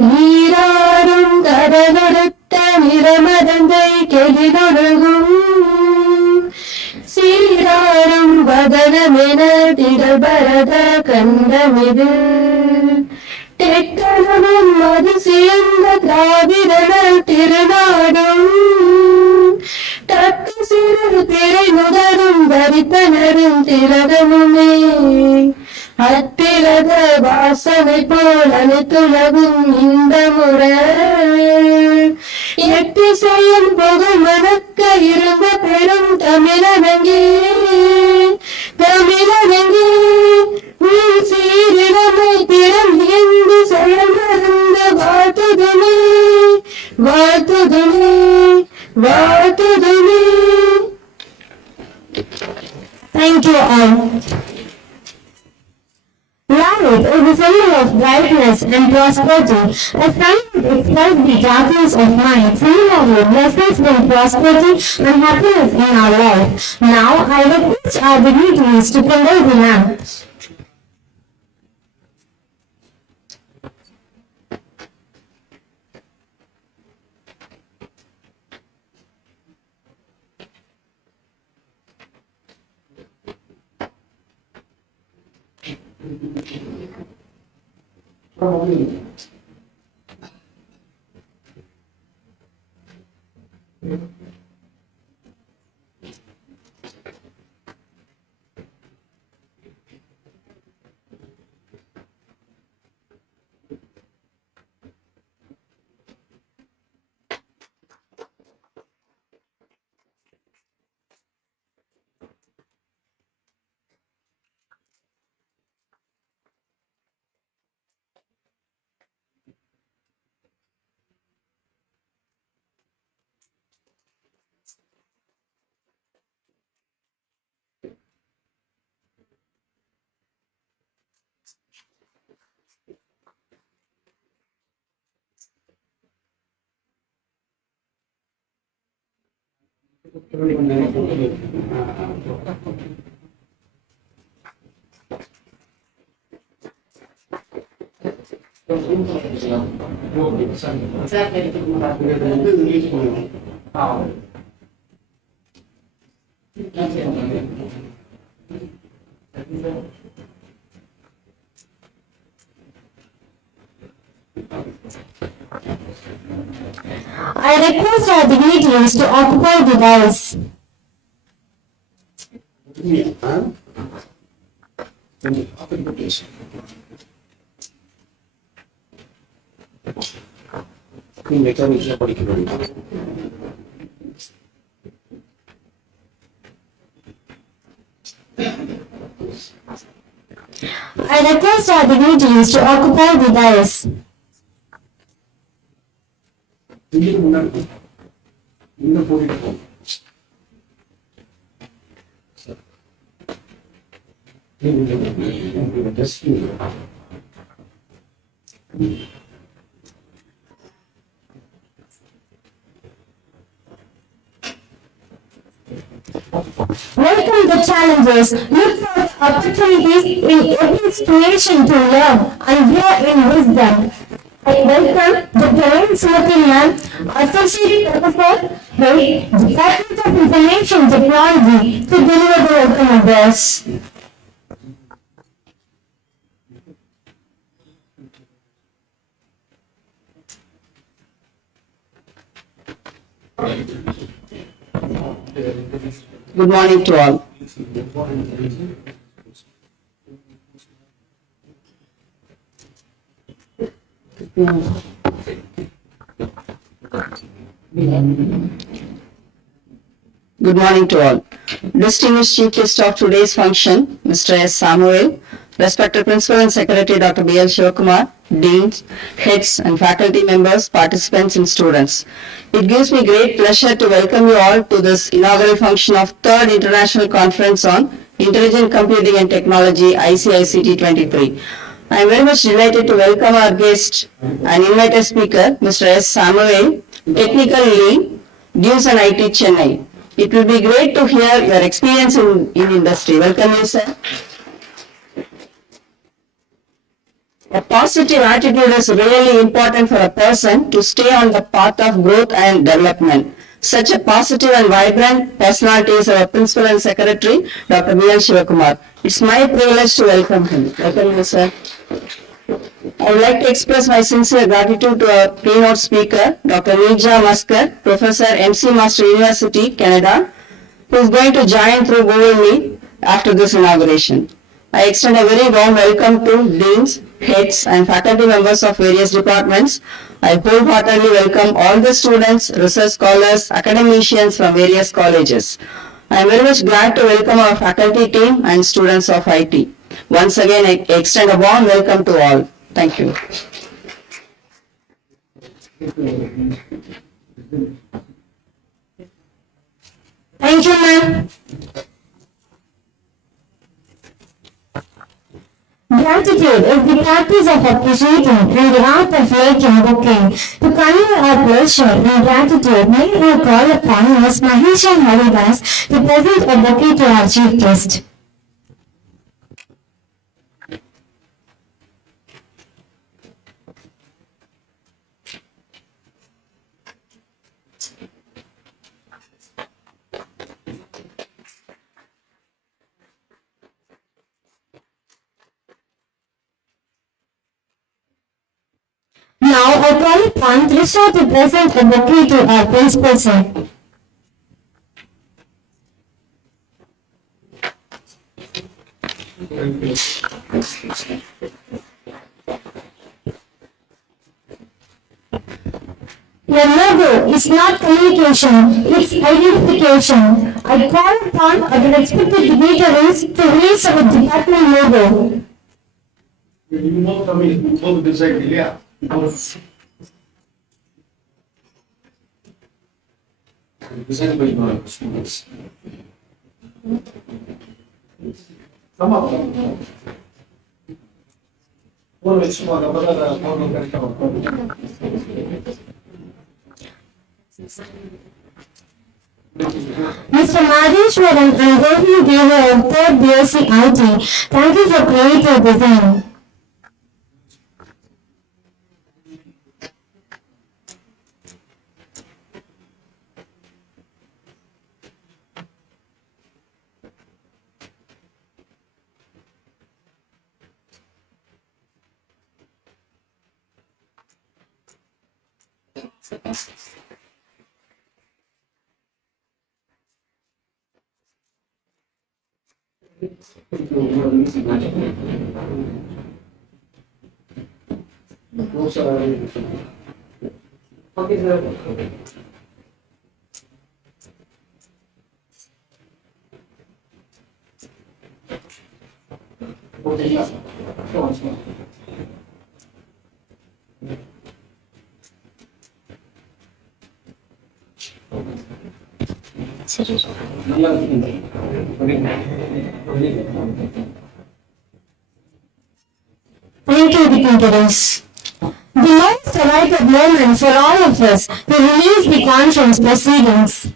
நீராடும் கடலொடுத்த நிறமதந்தை கெளிதொழுகும் சீராடும் வதனமென திகழ்பரத கண்டமிது தெற்றலும் மது சேர்ந்த திராவிடர் திருநாடும் தட்டு சிறு திரை முதலும் தரித்தனரும் திலகமுமே அத்திரத வாசனை போல் அனைத்துலகும் இந்த முறை எட்டிசையும் புகழ் மணக்க இருந்த பெரும் தமிழனங்கே சீரிடமை திறம் எங்கு செயல்மறந்த வாழ்த்துதுமே வாழ்த்துதுமே வாழ்த்துதுமே. Thank you all. Light is a symbol of brightness and prosperity. A sign that expels the darkness of mind. Similarly, blessings bring prosperity and happiness in our life. Now, I request our dignitaries to kindle the lamp. I request our dignitaries to occupy the dais. I request our dignitaries to occupy the dais. Welcome the challengers. Look for opportunities in every situation to learn and grow in wisdom. I welcome Dr. N. Smokinman, Associate Professor, Head, Department of Information Technology, to deliver the welcome address. Good morning to all. Good morning to all. Distinguished Chief Guest of today's function, Mr. S. Samuel, respected Principal and Secretary Dr. B. L. Shivakumar, Deans, Heads and faculty members, participants and students. It gives me great pleasure to welcome you all to this inaugural function of 3rd International Conference on Intelligent Computing and Technology, ICICT'23. I am very much delighted to welcome our guest and invited speaker, Mr. S. Samuel, Technical Lead, Dues and IT Chennai. It will be great to hear your experience in industry. Welcome you, sir. A positive attitude is really important for a person to stay on the path of growth and development. Such a positive and vibrant personality is our Principal and Secretary, Dr. B.L. Shivakumar. It's my privilege to welcome him. Welcome you, sir. I would like to express my sincere gratitude to our keynote speaker, Dr. Nija Maskar, Professor, MC Master University, Canada, who is going to join through Google Meet after this inauguration. I extend a very warm welcome to deans, heads and faculty members of various departments. I wholeheartedly welcome all the students, research scholars, academicians from various colleges. I am very much glad to welcome our faculty team and students of IT. Once again, I extend a warm welcome to all. Thank you. Thank you, ma'am. Gratitude is the practice of appreciating and the art of making bouquet. To convey our pleasure and gratitude, may I call upon Ms. Mahisha Haridas to present a bouquet to our chief guest. Now I call upon Trisha to present a bouquet to our principal sir. Your logo is not communication, it's identification. I call upon our respected dignitaries to release our department logo. Mr. Madheshwaran and Rohini Deva of 3rd BSc IT, thank you for creative design. Thank you, dignitaries. The most awaited moment for all of us to release the conference proceedings.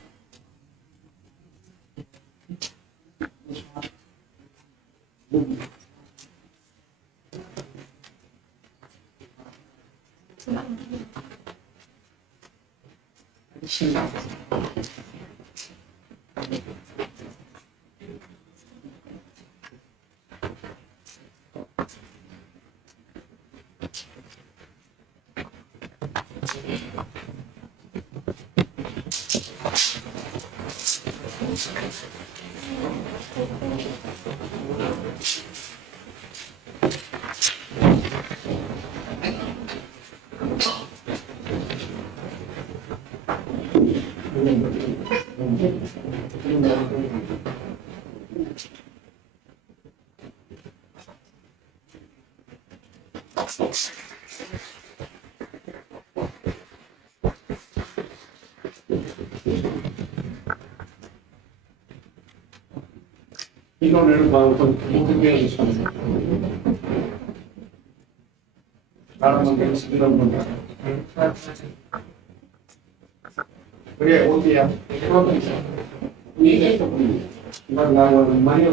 ಇವಾಗ ನಾವು ಮನೆ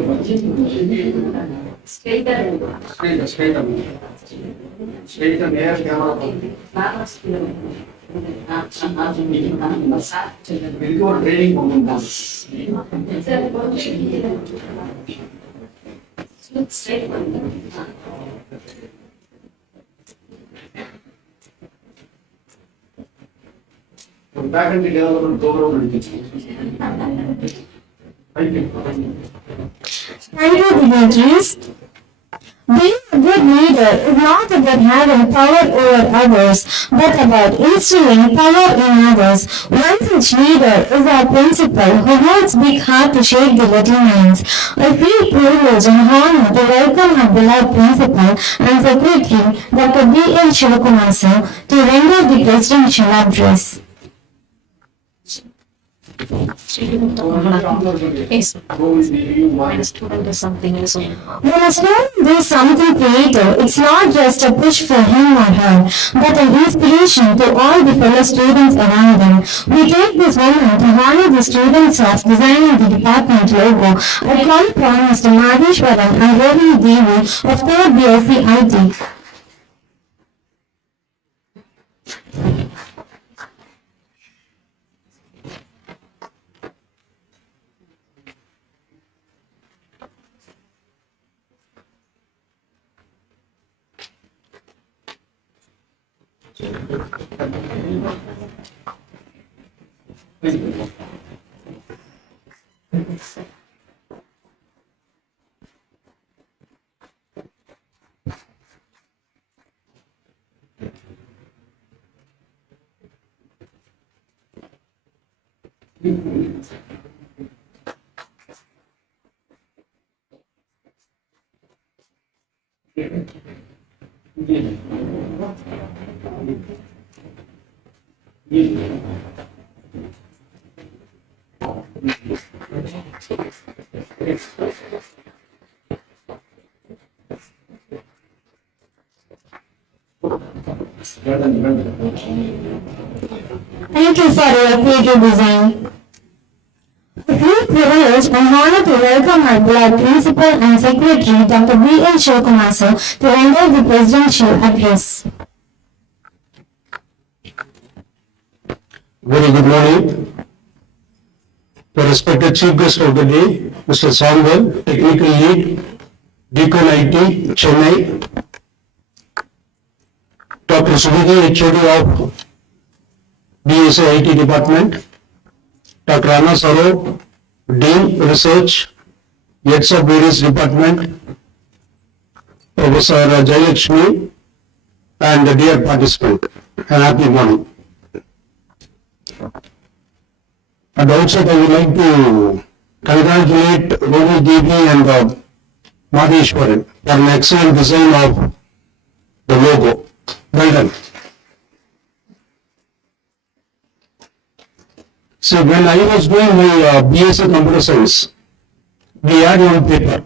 straight ನೇರ camera ಇದು training faculty development program. Thank you. Thank you, Dimitris. Being a good leader is not about having power over others, but about instilling power in others. One such leader is our principal, who works big hard to shape the little minds. I feel privileged and honored to welcome our beloved principal and secretary, Dr. B.L. Shivakumar sir, to render the presidential address. Yes. When a student does something else, When a student does something creative, it's not just a push for him or her, but an inspiration to all the fellow students around them. We take this moment to honor the students of designing the department logo. I call upon Mr. Madheshwaran and Ravini Devi of 3rd BSc IT. Thank you for your creative design. I feel privileged and honored to welcome our beloved principal and secretary, Dr. B.L. Shivakumar sir, to render the presidential address. Very good morning. The respected chief guest of the day, Mr. Samuel, technical lead, Deacon IT, Chennai. Dr. Sudhir, HOD of BSc IT department. Dr. Anna Saro, Dean Research, heads of various department. Professor Jayalakshmi, and the dear participant. And happy morning. And also I would like to congratulate Rovi Devi and Madheshwaran for an excellent design of the logo. Well done. So when I was doing my BSc Computer Science, we had one paper,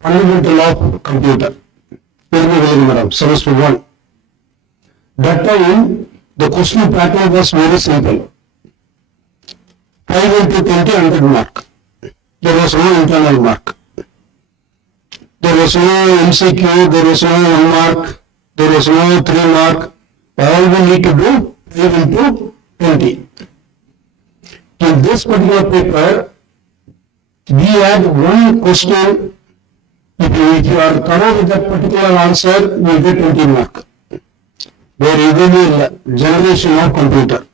Fundamental of Computer, Madam, semester 1. That time, the question pattern was very simple. 5 into 20, 100 mark. There was no internal mark. There was no MCQ, there was no 1 mark, there was no 3 mark. All we need to do 5 into 20. In this particular paper, we had one question. If you are thorough with that particular answer, you will get 20 mark. There is a generation of computer.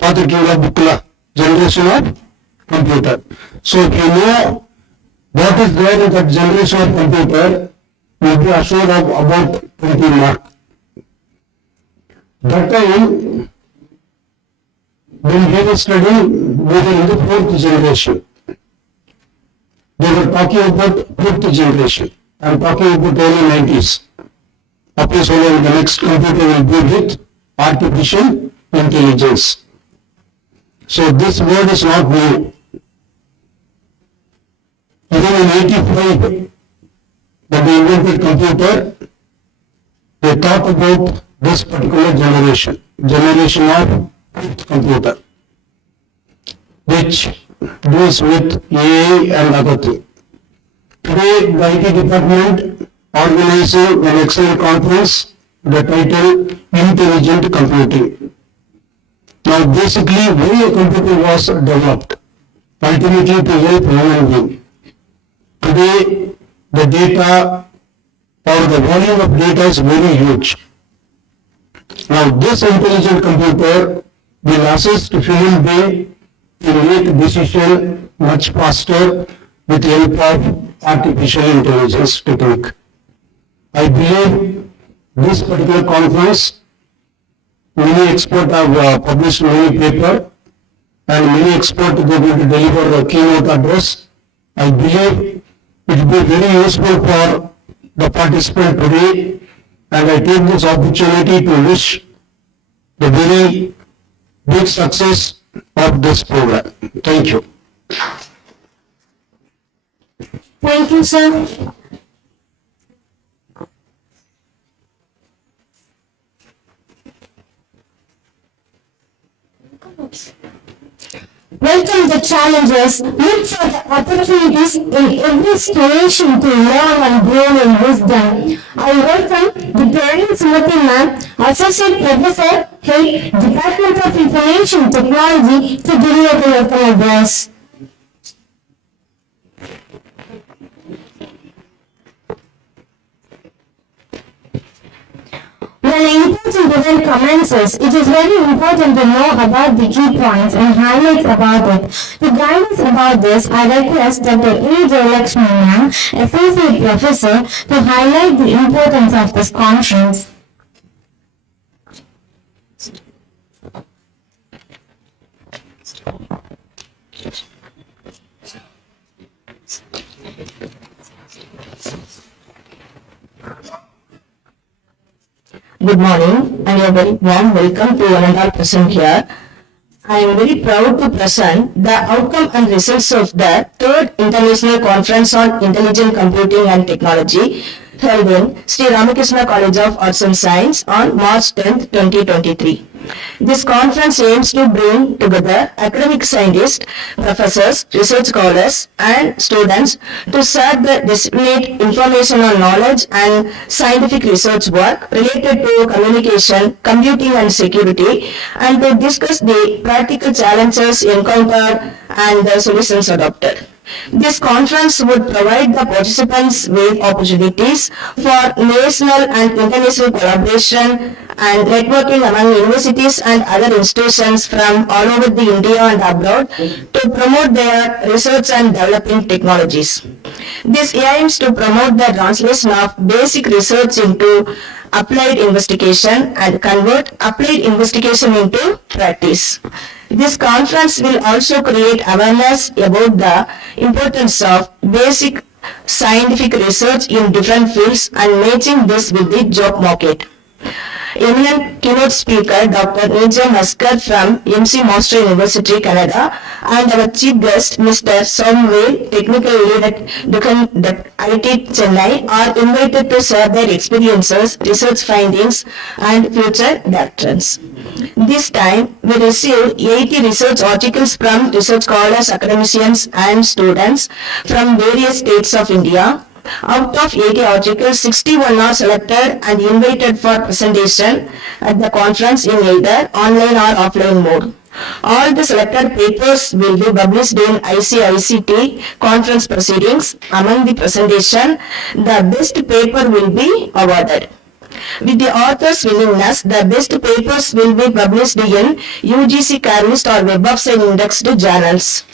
Generation of computer. So if you know what is there in that generation of computer, you will be assured of about 20 mark. That time, when we were studying, we were in the 4th generation. They were talking about 5th generation. I am talking about early 90s. Of course, only the next computer will be with artificial intelligence. So this word is not new. Even in 85, when they invented computer, they thought about this particular generation of computer. which deals with AI and other things. Today, the IT department organizing an excellent conference, the title Intelligent Computing. Now, basically, why a computer was developed, ultimately to help human being. Today, the data or the volume of data is very huge. Now, this intelligent computer will assist human being to make decision much faster with the help of artificial intelligence technique. I believe this particular conference, many experts have published many paper and many experts are going to deliver a keynote address. I believe it will be very useful for the participant today, and I take this opportunity to wish the very big success of this program. Thank you. Thank you, sir. Welcome the challenges, look for the opportunities in every situation to learn and grow in wisdom. I welcome the Parents Murthy ma'am, Associate Professor, Head, Department of Information Technology to deliver the welcome address. When an important event commences, it is very important to know about the key points and highlights about it. To guide us about this, I request Dr. A. Jayalakshmi ma'am, Associate Professor, to highlight the importance of this conference. Good morning and a very warm welcome to one and all present here. I am very proud to present the outcome and results of the 3rd International Conference on Intelligent Computing and Technology held in Sri Ramakrishna College of Arts and Science on March 10, 2023. This conference aims to bring together academic scientists, professors, research scholars, and students to share the disseminate information on knowledge and scientific research work related to communication, computing, and security, and to discuss the practical challenges encountered and the solutions adopted. This conference would provide the participants with opportunities for national and international collaboration and networking among universities and other institutions from all over the India and abroad to promote their research and developing technologies. This aims to promote the translation of basic research into applied investigation and convert applied investigation into practice. This conference will also create awareness about the importance of basic scientific research in different fields and matching this with the job market. Eminent keynote speaker Dr. Nijam Maskar from MC Master University, Canada, and our chief guest Mr. Samuel, technical lead at IIT Chennai, are invited to share their experiences, research findings, and future directions. This time, we received 80 research articles from research scholars, academicians, and students from various states of India. Out of 80 articles, 61 are selected and invited for presentation at the conference in either online or offline mode. All the selected papers will be published in ICICT conference proceedings. Among the presentation, the best paper will be awarded. With the author's willingness, the best papers will be published in UGC Catalyst or Web of Science indexed journals.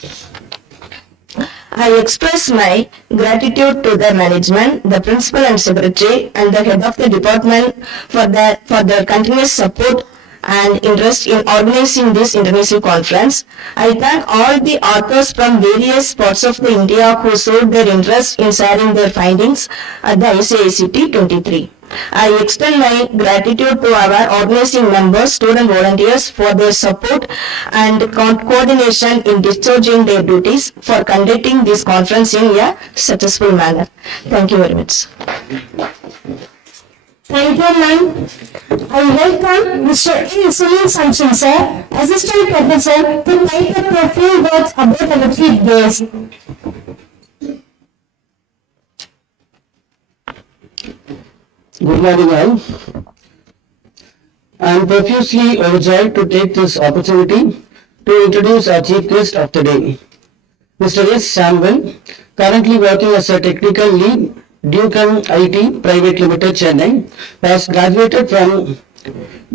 I express my gratitude to the management, the principal and secretary, and the head of the department for their continuous support and interest in organizing this international conference. I thank all the authors from various parts of the India who showed their interest in sharing their findings at the ICICT'23. I extend my gratitude to our organizing members, student volunteers for their support and coordination in discharging their duties for conducting this conference in a successful manner. Thank you very much. Thank you, ma'am. I welcome Mr. A. Sunil Samson, sir, Assistant Professor, to take up a few words about our chief guest. Good morning all. I am profusely overjoyed to take this opportunity to introduce our chief guest of the day. Mr. S. Samuel, currently working as a technical lead, Dukan IT Private Limited, Chennai, has graduated from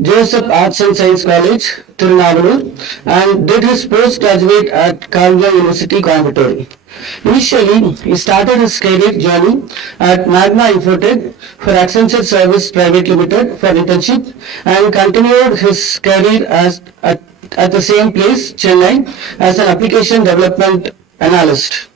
Joseph Arts and Science College, Tirunavalu, and did his postgraduate at Kalga University, Coimbatore. Initially, he started his career journey at Magna Infotech for Accenture Service Private Limited for internship and continued his career at the same place, Chennai, as an application development analyst.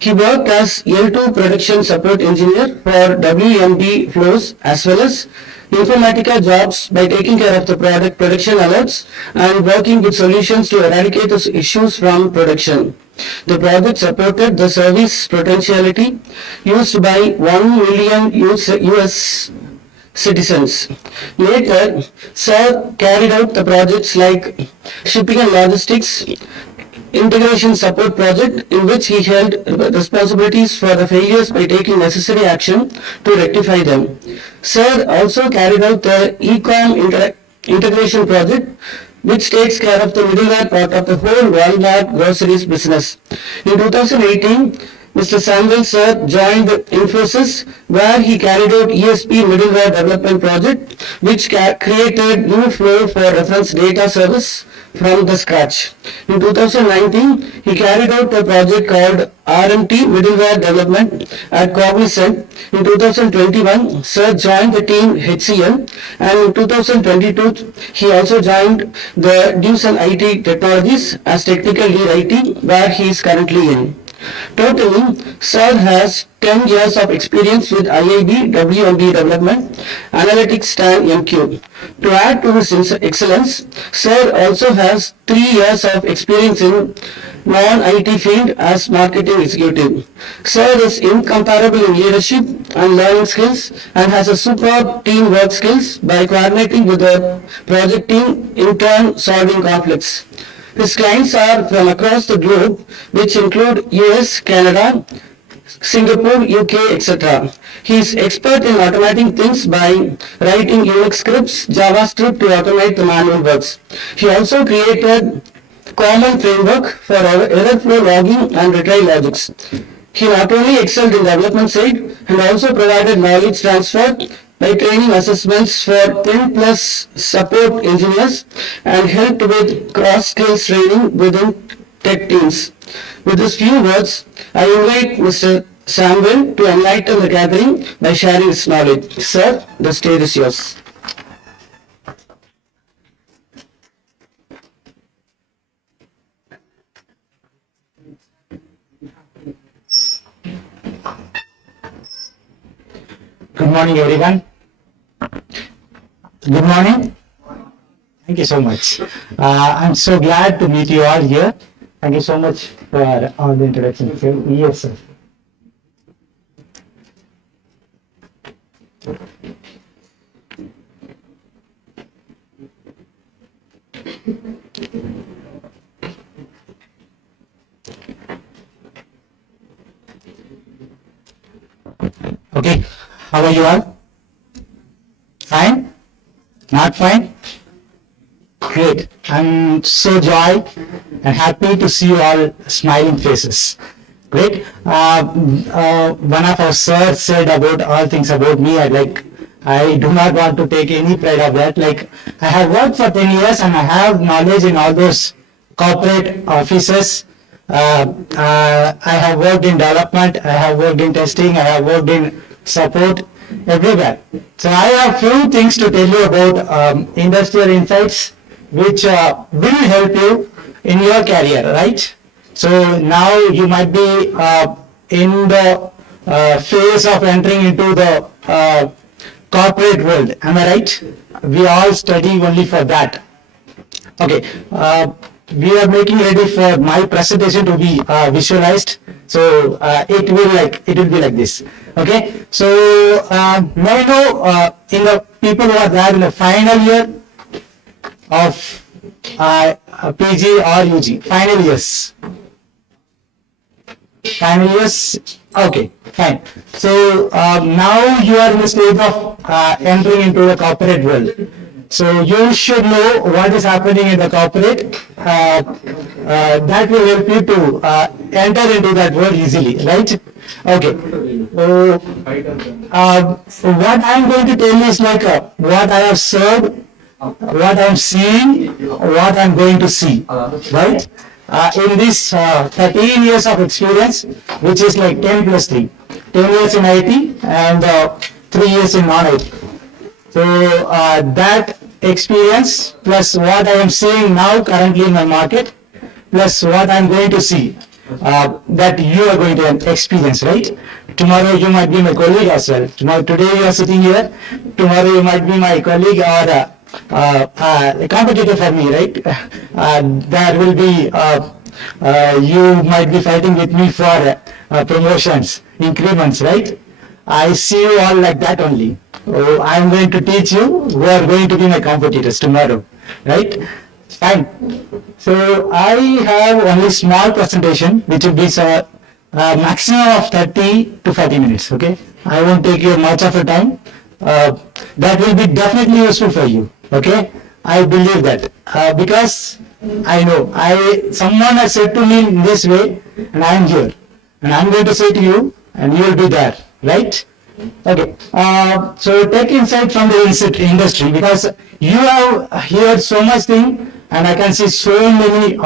He worked as L2 production support engineer for WMD flows as well as Informatica jobs by taking care of the product production alerts and working with solutions to eradicate the issues from production. The project supported the service potentiality used by 1 million US citizens. Later, Sir carried out the projects like shipping and logistics, integration support project in which he held responsibilities for the failures by taking necessary action to rectify them. Sir also carried out the integration project which takes care of the middleware part of the whole Walmart groceries business. In 2018, Mr. Samuel Sir joined Infosys where he carried out ESP middleware development project which created new flow for reference data service from the scratch. In 2019, he carried out a project called RMT Middleware Development at Cognizant. In 2021, Sir joined the team HCL, and in 2022, he also joined the Dewson IT Technologies as Technical Lead IT, where he is currently in. Totally, Sir has 10 years of experience with IIB WMD development, analytics and MQ. To add to his excellence, Sir also has 3 years of experience in non-IT field as marketing executive. Sir is incomparable in leadership and learning skills and has a superb teamwork skills by coordinating with the project team, in turn solving conflicts. His clients are from across the globe, which include US, Canada, Singapore, UK, etc. He is expert in automating things by writing Unix scripts, JavaScript to automate the manual works. He also created common framework for error flow logging and retry logics. He not only excelled in development side and also provided knowledge transfer by training assessments for 10 plus support engineers and helped with cross skills training within tech teams. With these few words, I invite Mr. Samuel to enlighten the gathering by sharing his knowledge. Sir, the stage is yours. Good morning, everyone. Good morning. Thank you so much. I'm so glad to meet you all here. Thank you so much for all the introductions. Yes, sir. Okay, how are you all? Fine? Not fine? Great. I'm so joy and happy to see you all smiling faces. Great. One of our sirs said about all things about me. I do not want to take any pride of that. Like, I have worked for 10 years and I have knowledge in all those corporate offices. I have worked in development, I have worked in testing, I have worked in support, everywhere. So I have few things to tell you about industrial insights which will help you in your career, right? So now you might be in the phase of entering into the corporate world, am I right? We all study only for that. Okay, we are making ready for my presentation to be visualized. So it will be like this. Okay, so may I know in the people who are there in the final year of PG or UG, final years. Final years, okay, fine. So now you are in the stage of entering into the corporate world. So you should know what is happening in the corporate. That will help you to enter into that world easily, right? Okay. So what I am going to tell you is like what I have served, what I am seeing, what I am going to see, right? In this 13 years of experience, which is like 10 plus 3, 10 years in IT and 3 years in non-IT. So that experience plus what I am seeing now currently in my market, plus what I am going to see, that you are going to experience, right? Tomorrow you might be my colleague as well. Today you are sitting here, tomorrow you might be my colleague or a competitor for me, right? There will be, you might be fighting with me for promotions, increments, right? I see you all like that only. Oh, I am going to teach you who are going to be my competitors tomorrow, right? Fine. So I have only small presentation, which will be maximum of 30 to 40 minutes, okay? I won't take you much of your time. That will be definitely useful for you, okay? I believe that because I know someone has said to me in this way, and I am here, and I am going to say to you, and you will be there, right? Okay. So take insight from the industry, because you have heard so much thing, and I can see so many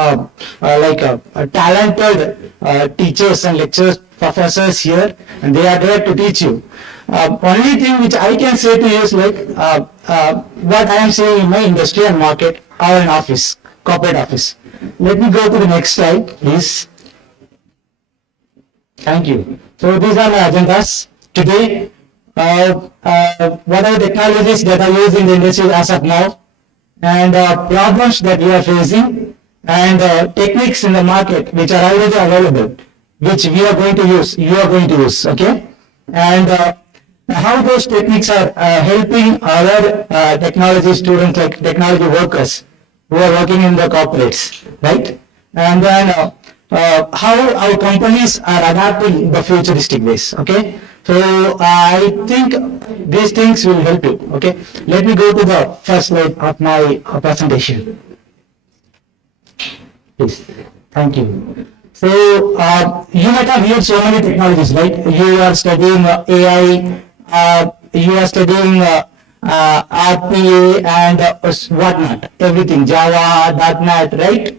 talented teachers and lecturers, professors here, and they are there to teach you. Only thing which I can say to you is like what I am seeing in my industry and market or in office, corporate office. Let me go to the next slide, please. Thank you. So these are my agendas today. What are the technologies that are used in the industry as of now, and problems that we are facing, and techniques in the market which are already available, which we are going to use, you are going to use, okay? And how those techniques are helping our technology students, like technology workers who are working in the corporates, right? And then how our companies are adapting the futuristic ways, okay? So I think these things will help you, okay? Let me go to the first slide of my presentation. Please. Thank you. So you might have heard so many technologies, right? You are studying AI, you are studying RPA and whatnot, everything, Java, .NET, right?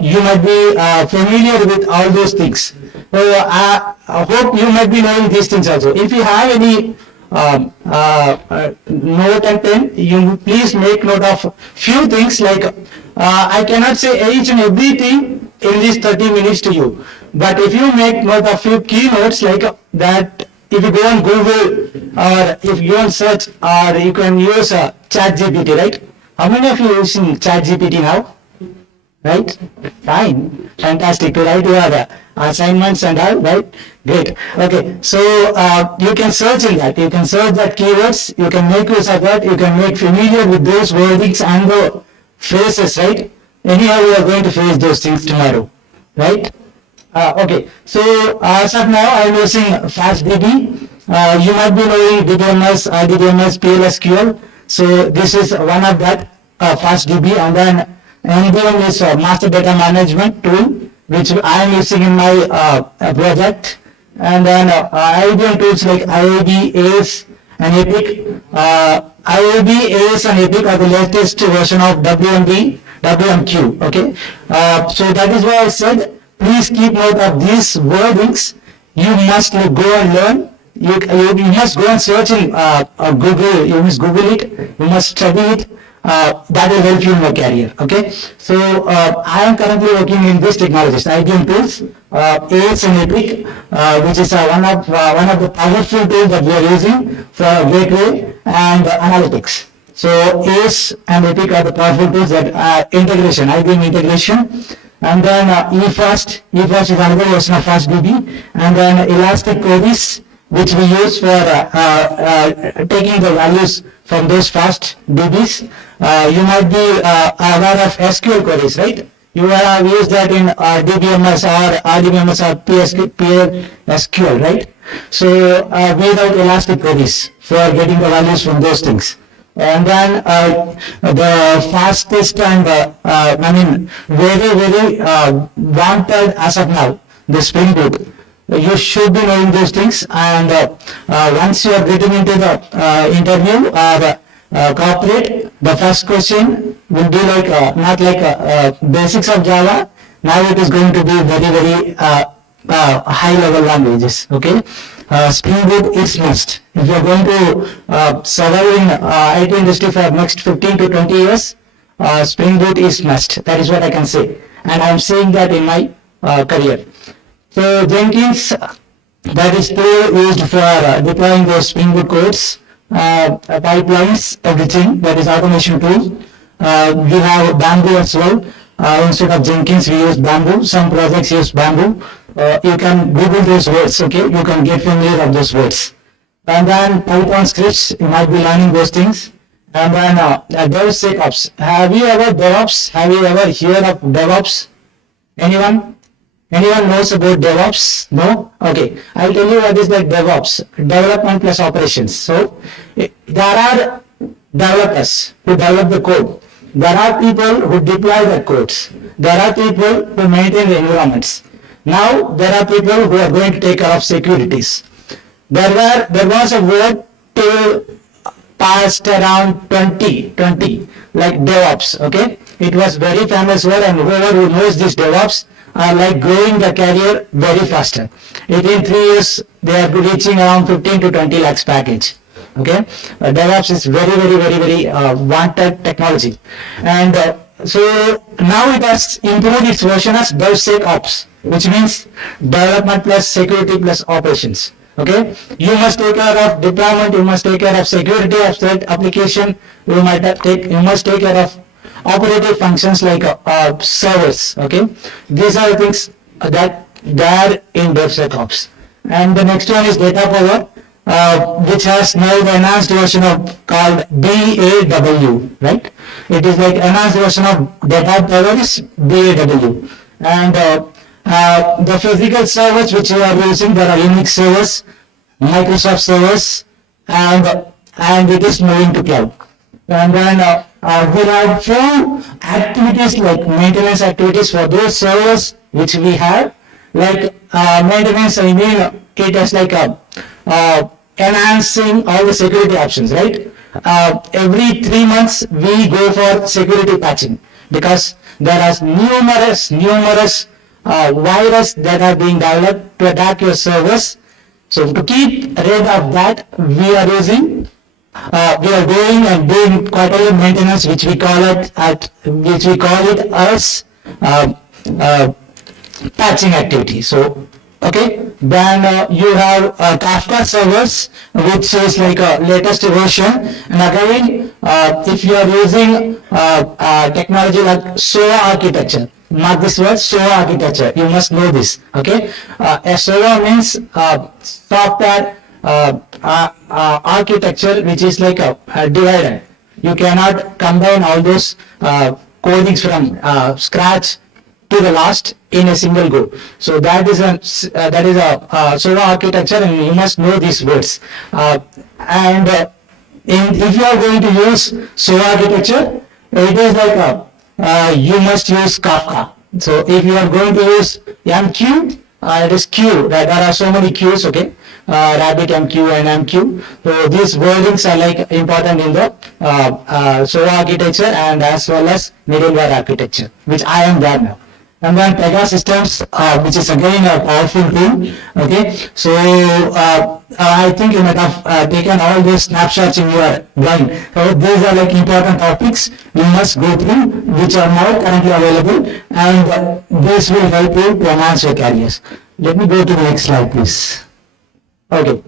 You might be familiar with all those things. So I hope you might be knowing these things also. If you have any note and pen, you please make note of few things, like I cannot say each and everything in these 30 minutes to you. But if you make note of few keynotes like that, if you go on Google or if you on search, or you can use ChatGPT, right? How many of you are using ChatGPT now? Right? Fine. Fantastic. To write your assignments and all, right? Great. Okay. So you can search in that. You can search that keywords. You can make use of that. You can make familiar with those wordings and the phrases, right? Anyhow, we are going to face those things tomorrow, right? Okay. So as of now, I am using FastDB. You might be knowing DBMS, RDBMS, PLSQL. So this is one of that, FastDB, and then NDM is a master data management tool, which I am using in my project. And then IBM tools like IAB, ACE, and EPIC. IAB, ACE, and EPIC are the latest version of WMQ. Okay. So that is why I said, please keep note of these wordings. You must go and learn. You must go and search in Google. You must Google it. You must study it. That will help you in your career. Okay. So I am currently working in these technologies, IBM tools, ACE and EPIC, which is one of the powerful tools that we are using for gateway and analytics. So ACE and EPIC are the powerful tools that integration, IBM integration. And then eFast is another version of FastDB, and then Elastic Codis, which we use for taking the values from those fast DBs. You might be aware of SQL queries, right? You have used that in DBMS or RDBMS or PSQL, right? So without elastic queries for getting the values from those things. And then the fastest and very wanted as of now, the Spring Boot. You should be knowing those things, and once you are getting into the interview or corporate, the first question will be like not like basics of Java. Now it is going to be very high level languages. Okay, Spring Boot is must. If you are going to survive in IT industry for next 15 to 20 years, Spring Boot is must. That is what I can say, and I am saying that in my career. So Jenkins, that is tool used for deploying those Spring Boot codes, pipelines, everything. That is automation tool. We have Bamboo as well. Instead of Jenkins, we use Bamboo. Some projects use Bamboo. You can Google those words, okay? You can get familiar of those words. And then Python scripts, you might be learning those things. And then DevSecOps. Have you ever DevOps? Have you ever heard of DevOps? Anyone? Anyone knows about DevOps? No? Okay. I'll tell you what is like DevOps. Development plus operations. So, there are developers who develop the code. There are people who deploy the codes. There are people who maintain the environments. Now, there are people who are going to take care of securities. There was a word till past around 2020, like DevOps, okay? It was very famous word, and whoever who knows this DevOps are like growing the career very faster. Within 3 years, they are reaching around 15 to 20 lakhs package. Okay, DevOps is very wanted technology, and so now it has improved its version as DevSecOps, which means development plus security plus operations. Okay, you must take care of deployment, you must take care of security of that application, you must take care of operative functions like servers. Okay, these are the things that are in DevSecOps. And the next one is data power, which has now the enhanced version of called BAW, right? It is like enhanced version of data power is BAW. And the physical servers which you are using, there are Unix servers, Microsoft servers, and it is moving to cloud. And then there are few activities like maintenance activities for those servers which we have, like maintenance. I mean, it is like enhancing all the security options, right? Every 3 months we go for security patching because there are numerous virus that are being developed to attack your servers. So to keep rid of that, we are going and doing quarterly maintenance, which we call it as patching activity. So okay, then you have Kafka servers, which is like a latest version. And again, if you are using technology like SOA architecture, mark this word, SOA architecture, you must know this. Okay, SOA means software architecture, which is like a divider. You cannot combine all those codings from scratch to the last in a single go. So that is a SOA architecture, and you must know these words. If you are going to use SOA architecture, it is like you must use Kafka. So if you are going to use MQ, it is Q. Right? There are so many Qs. Okay, RabbitMQ and MQ. So these wordings are like important in the SOA architecture and as well as middleware architecture, which I am there now. And then Pegasystems, which is again a powerful tool. Okay, so I think you might have taken all those snapshots in your mind. So these are like important topics you must go through, which are now currently available, and this will help you to enhance your careers. Let me go to the next slide, please. Okay,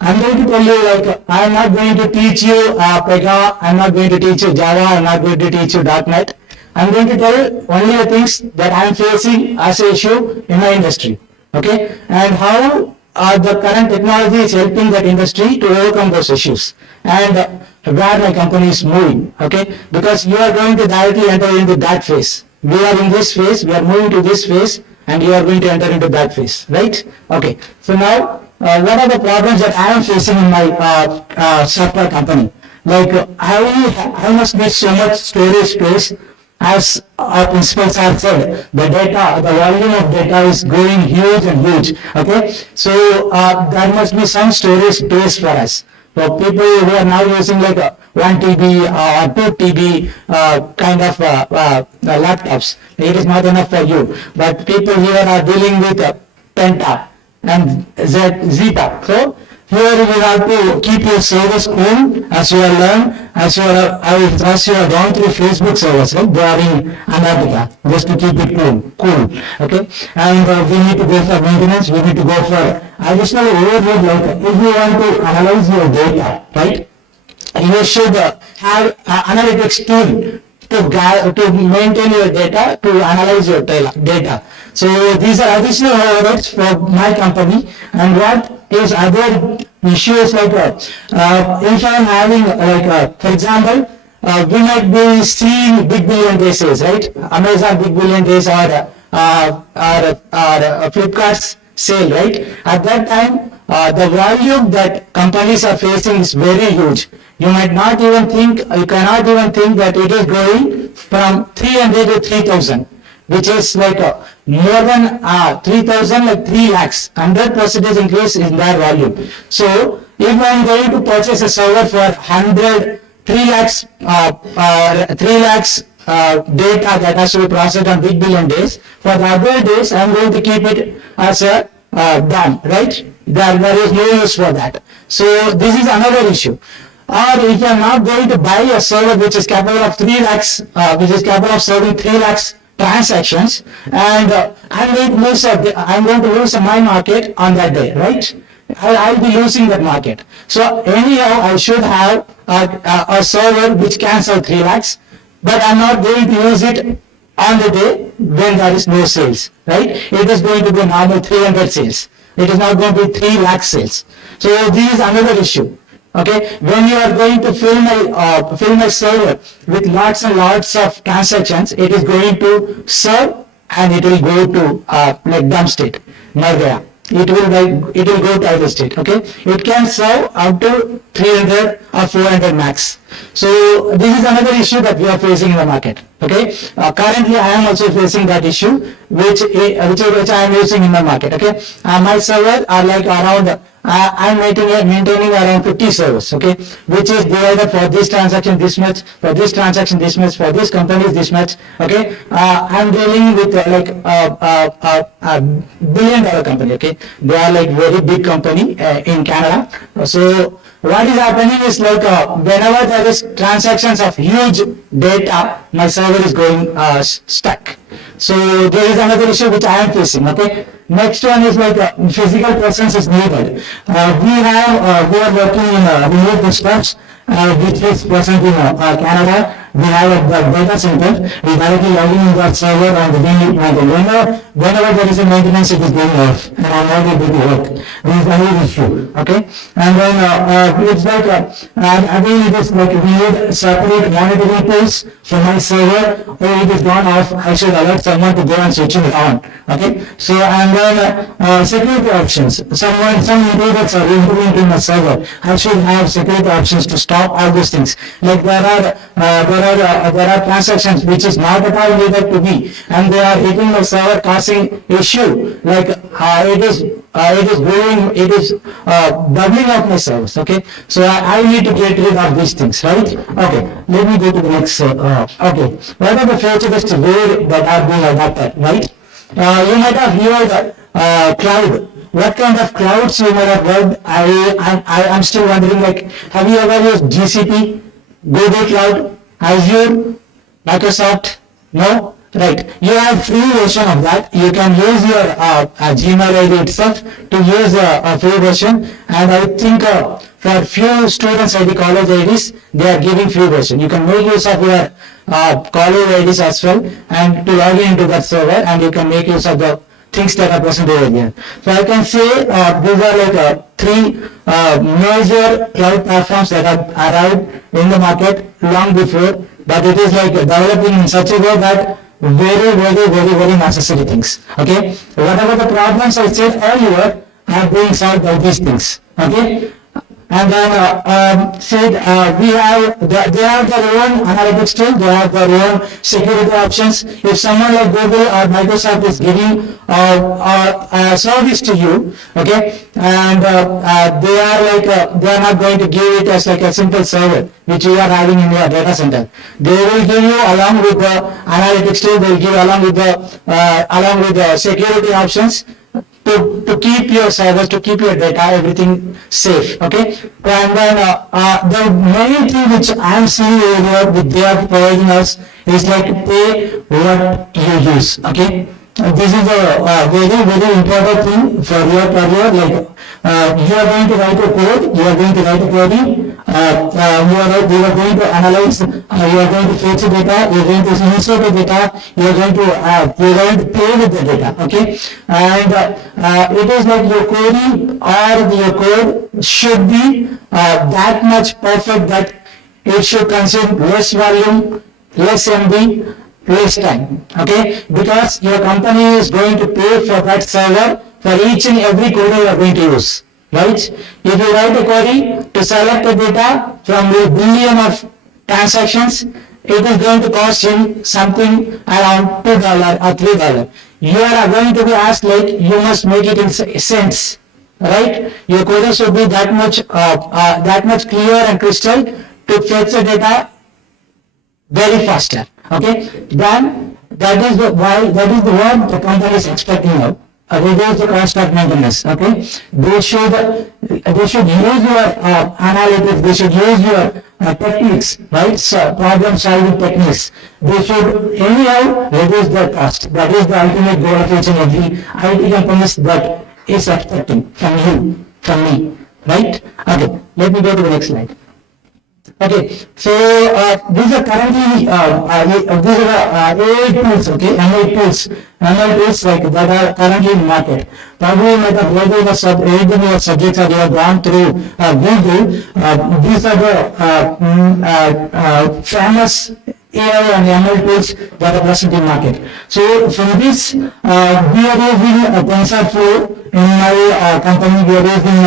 I'm going to tell you, like, I'm not going to teach you Pega, I'm not going to teach you Java, I'm not going to teach you .NET. I'm going to tell only the things that I'm facing as an issue in my industry. Okay, and how the current technology is helping that industry to overcome those issues, and where my company is moving, okay, because you are going to directly enter into that phase. We are in this phase, we are moving to this phase, and you are going to enter into that phase, right? Okay, so now what are the problems that I am facing in my software company? Like I must need so much storage space. As our principals have said, the volume of data is growing huge and huge. Okay, so there must be some storage space for us. For people who are now using like 1 TB or 2 TB kind of laptops, it is not enough for you. But people here are dealing with Penta and Zeta. So here you have to keep your servers cool as you are learned, as you are going through Facebook servers, right? They are in Antarctica, just to keep it cool, okay? And we need to go for maintenance, we need to go for additional overload, like if you want to analyze your data, right? You should have analytics tool to maintain your data, to analyze your data. So these are additional overheads for my company. And what is other issues like if I am having for example, we might be seeing big billion day sales, right? Amazon big billion days or Flipkart's sale, right? At that time, the volume that companies are facing is very huge. You cannot even think that it is going from 300 to 3,000, which is like more than 3,000, like 3 lakhs, 100% increase in their volume. So if I am going to purchase a server for 3 lakhs, 3 lakhs data that has to be processed on big billion days, for the other days I am going to keep it as a done, right? There is no use for that. So this is another issue. Or if you are not going to buy a server which is capable of 3 lakhs, which is capable of serving 3 lakhs transactions, and I'm going to lose my market on that day, right? I'll be losing that market. So anyhow, I should have a server which can serve 3 lakhs, but I'm not going to use it on the day when there is no sales, right? It is going to be normal 300 sales. It is not going to be 3 lakh sales. So this is another issue. Okay, when you are going to fill my server with lots and lots of transactions, it is going to serve and it will go to like dump state, Nagaya. It will go to either state. Okay, it can serve up to 300 or 400 max. So this is another issue that we are facing in the market. Okay, currently I am also facing that issue, which I am using in the market. Okay, my servers are like around. I am maintaining around 50 servers, okay, which is divided for this transaction this much, for this transaction this much, for this company this much, okay. I am dealing with like a $1 billion company, okay. They are like very big company in Canada. So what is happening is like whenever there is transactions of huge data, my server is going stuck. So there is another issue which I am facing, okay. Next one is like physical presence is needed. We are working in remote dispatch, which is present in Canada. We have a data center. We directly log in that server and whenever there is a maintenance, it is going off and I'm not able to work. This is another issue, okay. And then it's like again it is like we need separate monitoring tools for my server. Or it is gone off, I should alert someone to go and switch it on, okay. So and then security options. Some intruders are into my server. I should have security options to stop all these things. Like there are transactions which is not at all needed to be, and they are hitting my server, causing issue. Like it is growing, it is doubling up my servers. Okay, so I need to get rid of these things, right? Okay, let me go to the next. Okay, what are the futurists that are being adopted, right? You might have heard cloud. What kind of clouds you might have heard? I'm still wondering. Like, have you ever used GCP, Google Cloud, Azure, Microsoft? No? Right. You have free version of that. You can use your Gmail ID itself to use a free version. And I think for few students ID, college IDs, they are giving free version. You can make use of your college IDs as well and to log into that server, and you can make use of the things that are present over here. So I can say these are like three major cloud platforms that have arrived in the market long before, but it is like developing in such a way that very necessary things. Okay, whatever the problems I said earlier are being solved by these things. Okay. And then they have their own analytics tool, they have their own security options. If someone like Google or Microsoft is giving a service to you, okay, and they are not going to give it as like a simple server which you are having in your data center. They will give you along with the analytics tool, they will give along with the security options to keep your servers, to keep your data, everything safe. Okay. And then the main thing which I am seeing over here that they are providing us is like pay what you use. Okay. This is a very important thing for your career. Like you are going to write a code, you are going to write a query, you are going to analyze, you are going to fetch the data, you are going to insert the data, you are going to play with the data. Okay, and it is like your query or your code should be that much perfect that it should consume less volume, less MB, less time. Okay, because your company is going to pay for that server for each and every query you are going to use. Right? If you write a query to select the data from the billion of transactions, it is going to cost him something around $2 or $3. You are going to be asked like you must make it in cents. Right? Your query should be that much clear and crystal to fetch the data very faster. Okay, then that is what the company is expecting now. Reduce the cost of maintenance. Okay, they should use your analytics. They should use your techniques, right? So problem solving techniques. They should anyhow reduce their cost. That is the ultimate goal of each and every IT companies that is expecting from you, from me, right? Okay, let me go to the next slide. Okay, so these are currently these are AI tools, okay, ML tools like that are currently in market. Probably you might have read the subjects that you have gone through Google. These are the famous AI and ML tools that are present in market. So from this, we are using TensorFlow in my company. We are using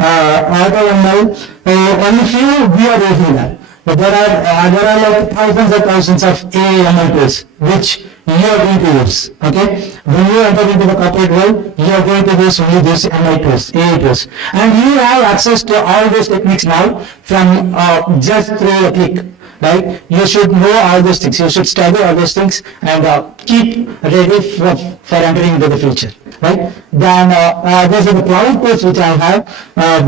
AutoML. Only few we are using that. But there are like thousands of AI ML tools which you are going to use. Okay, when you enter into the corporate world, you are going to use only those ML tools, AI tools, and you have access to all those techniques now from just through a click. Right? You should know all those things. You should study all those things and keep ready for entering into the future. Right? Then these are the cloud tools which I have,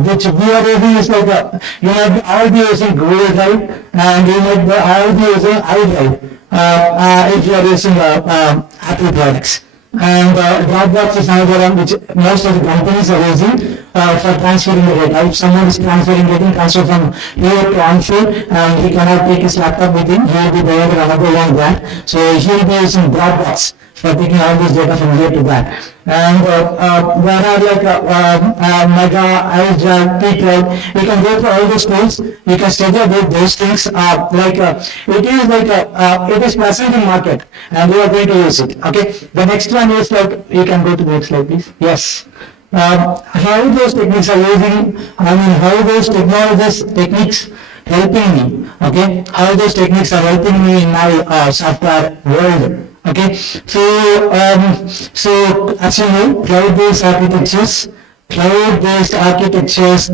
which we are using is like you might all be using Google Drive and you might all be using iDrive if you are using Apple products. And Dropbox is another one which most of the companies are using for transferring the data. If someone is getting transferred from here to onshore and he cannot take his laptop with him, he will be provided another one brand. So he will be using Dropbox for taking all this data from here to that. And there are like Mega, iDrive, P12. You can go through all those tools. You can study about those things. It is present in market, and we are going to use it. Okay. The next one is like you can go to the next slide, please. Yes. How those techniques are using. How those techniques helping me. Okay. How those techniques are helping me in my software world. Okay, so as you know, cloud-based architectures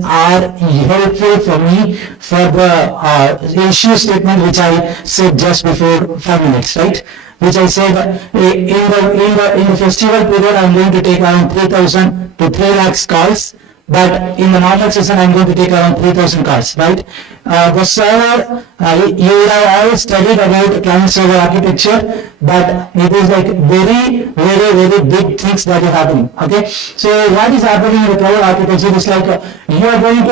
are helpful for me for the issue statement which I said just before 5 minutes, right? Which I said in the festival period, I'm going to take around 3,000 to 3 lakhs calls but in the normal season I'm going to take around 3,000 calls, right? The server, you would have all studied about client server architecture, but it is like very big things that are happening. Okay, so what is happening in the cloud architecture is like you are going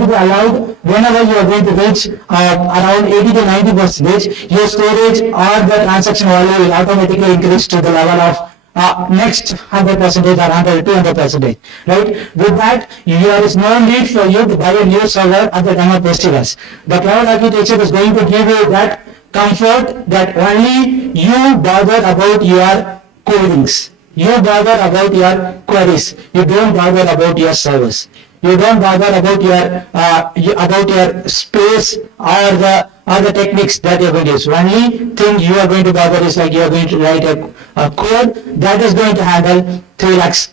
to be allowed whenever you are going to reach around 80 to 90%, your storage or the transaction value will automatically increase to the level of next 100% or 200%, right? With that, there is no need for you to buy a new server at the time of festivals. The cloud architecture is going to give you that comfort that only you bother about your codings. You bother about your queries. You don't bother about your servers. You don't bother about your space or the techniques that you're going to use. Only thing you are going to bother is like you are going to write a code that is going to handle 3 lakhs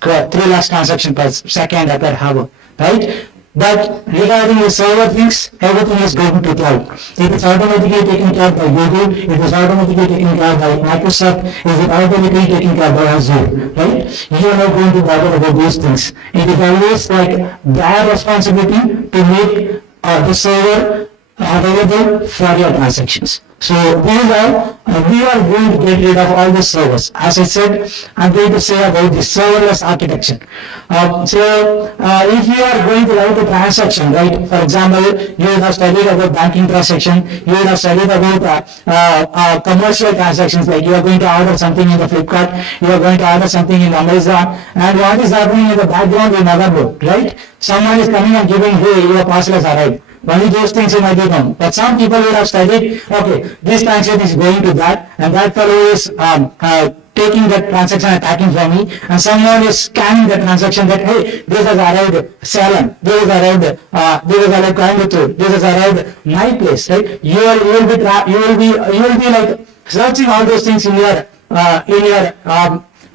transaction per second or per hour, right? But regarding the server things, everything is going to cloud. It is automatically taken care of by Google. It is automatically taken care of by Microsoft. It is automatically taken care of by Azure, right? You are not going to bother about those things. It is always like their responsibility to make the server available for your transactions. So we are going to get rid of all the servers. As I said, I'm going to say about the serverless architecture. If you are going to write a transaction, right? For example, you have studied about banking transaction. You have studied about commercial transactions, like you are going to order something in the Flipkart, you are going to order something in Amazon, and what is happening in the background you never know, right? Someone is coming and giving, hey, your parcel has arrived. Only those things you might be known. But some people will have studied, okay, this transaction is going to that, and that fellow is taking that transaction and attacking for me, and someone is scanning the transaction that, hey, this has arrived Salem, this has arrived Coimbatore, this has arrived my place, right? You will be like searching all those things in your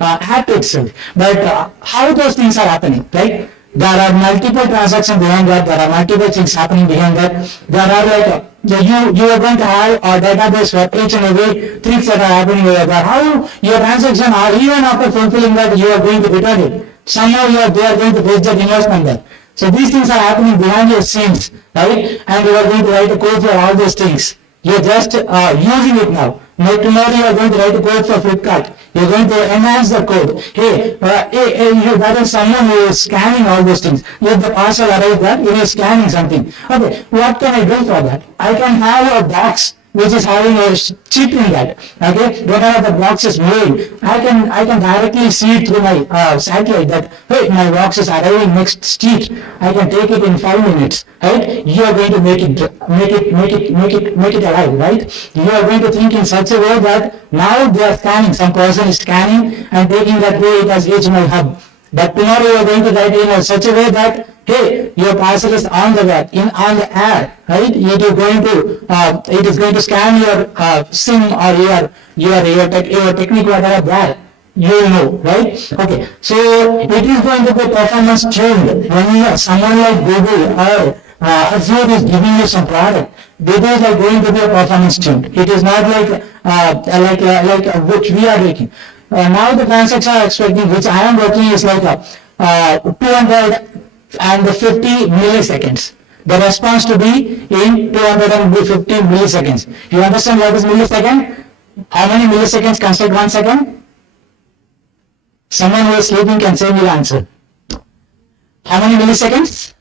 app itself. But how those things are happening, right? There are multiple transactions behind that. There are multiple things happening behind that. There are like you are going to have a database for each and every things that are happening over there. How your transaction, or even after fulfilling that, you are going to return it. Somehow they are going to fetch that investment there. So these things are happening behind your scenes, right? And you are going to write a code for all those things. You are just using it now. Tomorrow you are going to write a code for Flipkart. You are going to enhance the code. Hey, that is someone who is scanning all those things. If the parcel arrives there, you are scanning something. Okay, what can I do for that? I can have a box which is having a chip in that. Okay, whenever the box is moving, I can directly see it through my satellite that, hey, my box is arriving next street. I can take it in 5 minutes. Right? You are going to make it alive, right? You are going to think in such a way that now they are scanning. Some person is scanning and taking that way it has reached my hub. But tomorrow you are going to write in such a way that, hey, your parcel is on the web, on the air, right? It is going to scan your SIM or your technique, whatever there. You will know, right? Okay, so it is going to be performance tuned. When someone like Google or Azure is giving you some product, it is like going to be a performance tuned. It is not like which we are making. Now the transactions are expecting, which I am working, is like 250 milliseconds. The response to be in 250 milliseconds. You understand what is millisecond? How many milliseconds construct 1 second? Someone who is sleeping can say me the answer. How many milliseconds?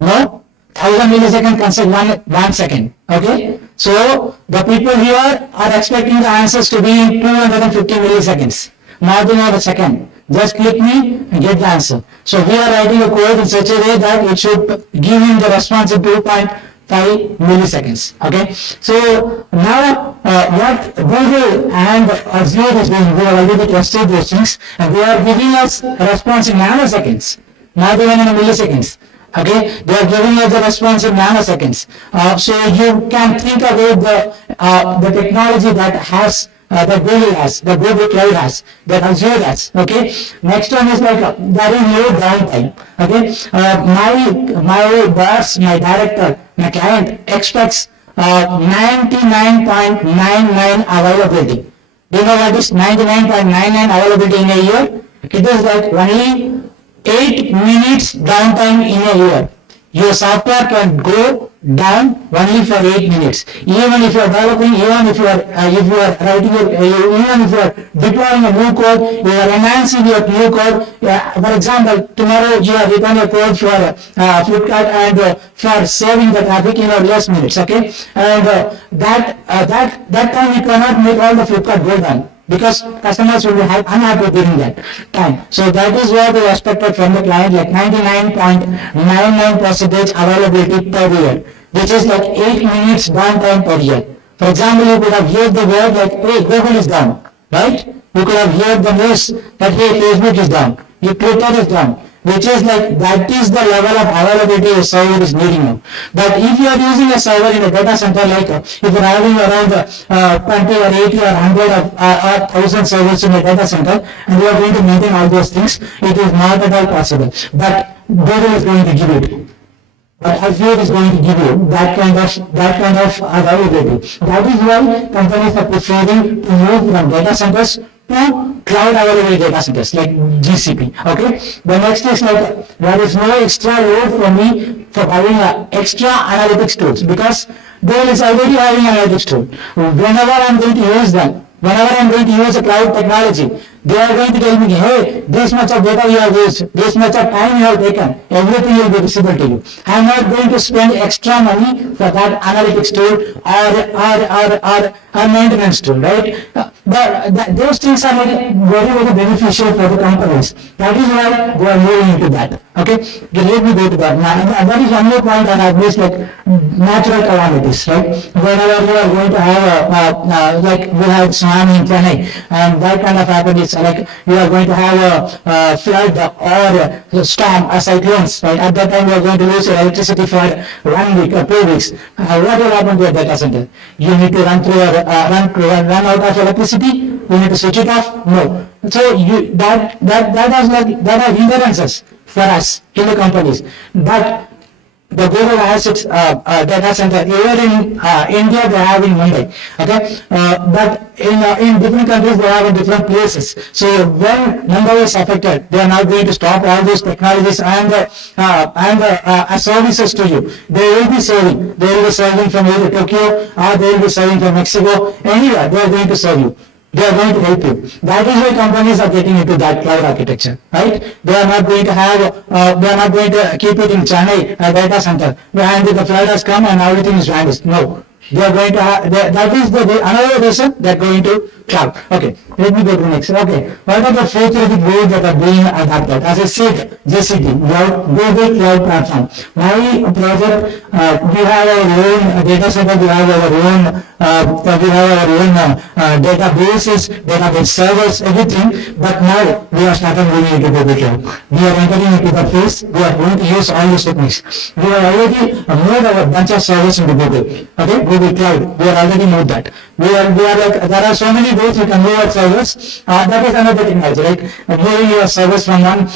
No? 1000 milliseconds construct 1 second. Okay? So the people here are expecting the answers to be in 250 milliseconds. Not in a second. Just click me and get the answer. So we are writing a code in such a way that it should give him the response in 2.5 milliseconds. Okay. So now what Google and Azure is doing, we have already tested those things, and they are giving us a response in nanoseconds, not even in milliseconds. Okay, they are giving us the response in nanoseconds. So you can think about the technology that has that Google has, that Google Cloud has, that Azure has. Okay. Next one is like there is no downtime. Okay. My boss, my director, my client expects 99.99 availability. Do you know what is 99.99 availability in a year? It is like only 8 minutes downtime in a year. Your software can go down only for 8 minutes. Even if you are developing, even if you are writing, even if you are deploying a new code, you are enhancing your new code. For example, tomorrow you are written a code for Flipkart and for saving the traffic in less minutes. Okay, and that time you cannot make all the Flipkart go down, because customers will be unhappy during that time. So that is what we expected from the client, like 99.99% availability per year, which is like 8 minutes downtime per year. For example, you could have heard the word like, hey, Google is down, right? You could have heard the news that, hey, Facebook is down, your Twitter is down, which is like, that is the level of availability a server is needing now. But if you are using a server in a data center, like if you are having around 20 or 80 or 100 or 1,000 servers in a data center, and you are going to maintain all those things, it is not at all possible. But Google is going to give it. But Azure is going to give you that kind of availability. That is why companies are preferring to move from data centers to cloud available data centers like GCP. Okay. The next is like, there is no extra load for me for having extra analytics tools, because Google is already having analytics tool. Whenever I'm going to use them, whenever I'm going to use a cloud technology, they are going to tell me, hey, this much of data you have used, this much of time you have taken, everything will be visible to you. I am not going to spend extra money for that analytics tool or maintenance tool, right? But those things are like very, very beneficial for the companies. That is why they are moving into that. Okay, let me go to that. Now, that is one more point that I've missed, like natural calamities, right? Whenever you are going to have like we have tsunami in Chennai, and that kind of happens, like you are going to have a flood or a storm or cyclones, right? At that time you are going to lose your electricity for 1 week or 2 weeks. What will happen to your data center? You need to run out of electricity. You need to switch it off. No. So that has hindrances for us in the companies. But the Google has its data center here in India. They have in Mumbai. Okay, but in different countries they have in different places. So when Mumbai is affected, they are not going to stop all those technologies and services to you. They will be serving. They will be serving from either Tokyo or they will be serving from Mexico. Anywhere they are going to serve you. They are going to help you. That is why companies are getting into that cloud architecture, right? They are not going to keep it in Chennai, a data center, and the flood has come and everything is vanished. No. They are going to have, that is another reason they are going to cloud. Okay, let me go to the next. Okay, what are the futuristic ways that are being adapted? As I said, GCP, Google Cloud Platform. My project, we have our own data center, we have our own databases, database servers, everything. But now we are starting moving into Google Cloud. We are entering into the phase. We are going to use all these techniques. We have already moved our bunch of servers into Google. Okay, Google Cloud. We are already moved that. We are like, there are so many ways you can move our servers. That is another technology, like moving your servers from one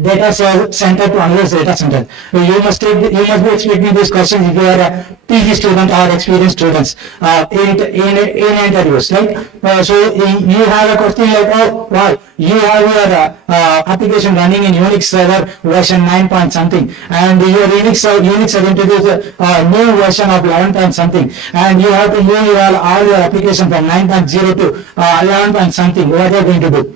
data center to another data center. You must be expecting these questions if you are a PG student or experienced students in interviews. Like so, you have a question like, oh wow, you have your application running in Unix server version 9 point something, and your Unix has introduced a new version of 11 point something, and you have to move all your application from 9.0 to 11 point something. What are you going to do?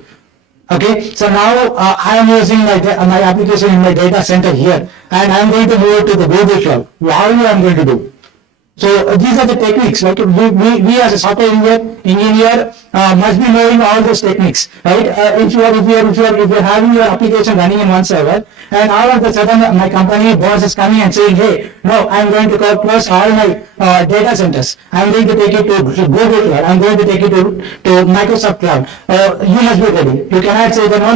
Okay, so now I am using my application in my data center here, and I am going to move it to the Google Cloud. How I am going to do? So these are the techniques. Like we as a software engineer must be knowing all those techniques, right? If you are having your application running in one server, and all of a sudden my company boss is coming and saying, hey, no, I am going to close all my data centers. I am going to take it to Google Cloud. I am going to take it to Microsoft Cloud. You must be ready. You cannot say that no,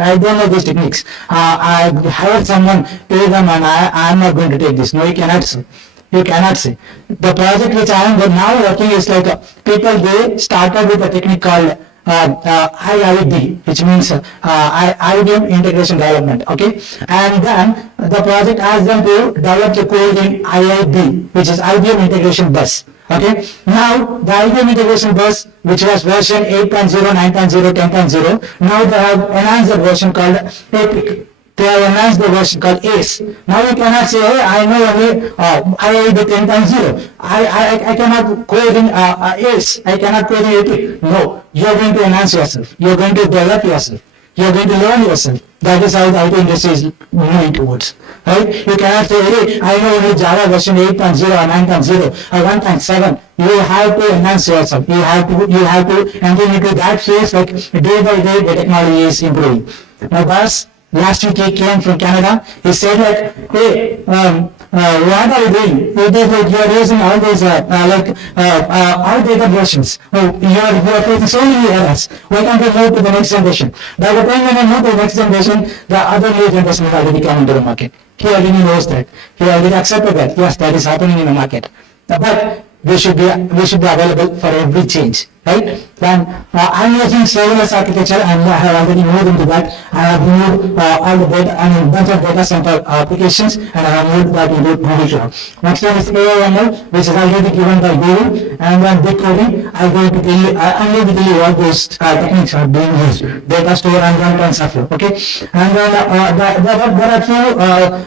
I don't know these techniques. I hired someone, pay them, and I am not going to take this. No, you cannot say. You cannot say. The project which I am now working is like people, they started with a technique called IID, which means IBM Integration Development. Okay, and then the project asked them to develop the code in IID, which is IBM Integration Bus. Okay, now the IBM Integration Bus, which was version 8.0, 9.0, 10.0, now they have enhanced the version called EPIC. They have enhanced the version called ACE. Now you cannot say, hey, I know only IID 10.0. I cannot code in ACE. I cannot code in EPIC. No, you are going to enhance yourself. You are going to develop yourself. You are going to learn yourself. That is how the IT industry is moving towards. Right? You cannot say, hey, I know only Java version 8.0 or 9.0 or 1.7. You have to enhance yourself. You have to enter into that phase, like day by day the technology is improving. Now, Bas, last week he came from Canada. He said like, hey, what are you doing? It is like you are using all these outdated versions. Oh, you are facing so many errors. Why can't you move to the next generation? By the time when I move to the next generation, the other new generation has already come into the market. He already knows that. He already accepted that. Yes, that is happening in the market. But we should be available for every change, right? Then I'm using serverless architecture, and I have already moved into that. I have moved all the data, bunch of data center applications, and I have moved that into Google Cloud. Next one is AI/ML, which is already given by Google, and then big coding. I'm going to tell you what those techniques are being used: data store and runtime software. Okay, and then there are few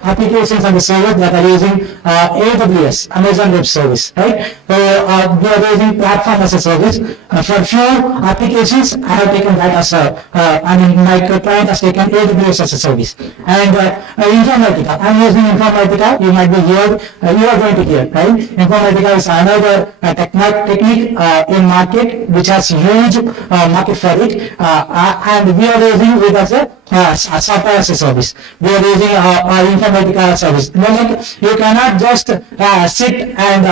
applications on the server that are using AWS, Amazon Web Service, right? So we are using platform as a service. For few applications, I have taken that as my client has taken AWS as a service. And Informatica, I'm using Informatica. You might be here, you are going to hear, right? Informatica is another technique in market which has huge market for it, and we are using it as a software as a service. We are using our Informatica service. You cannot just sit and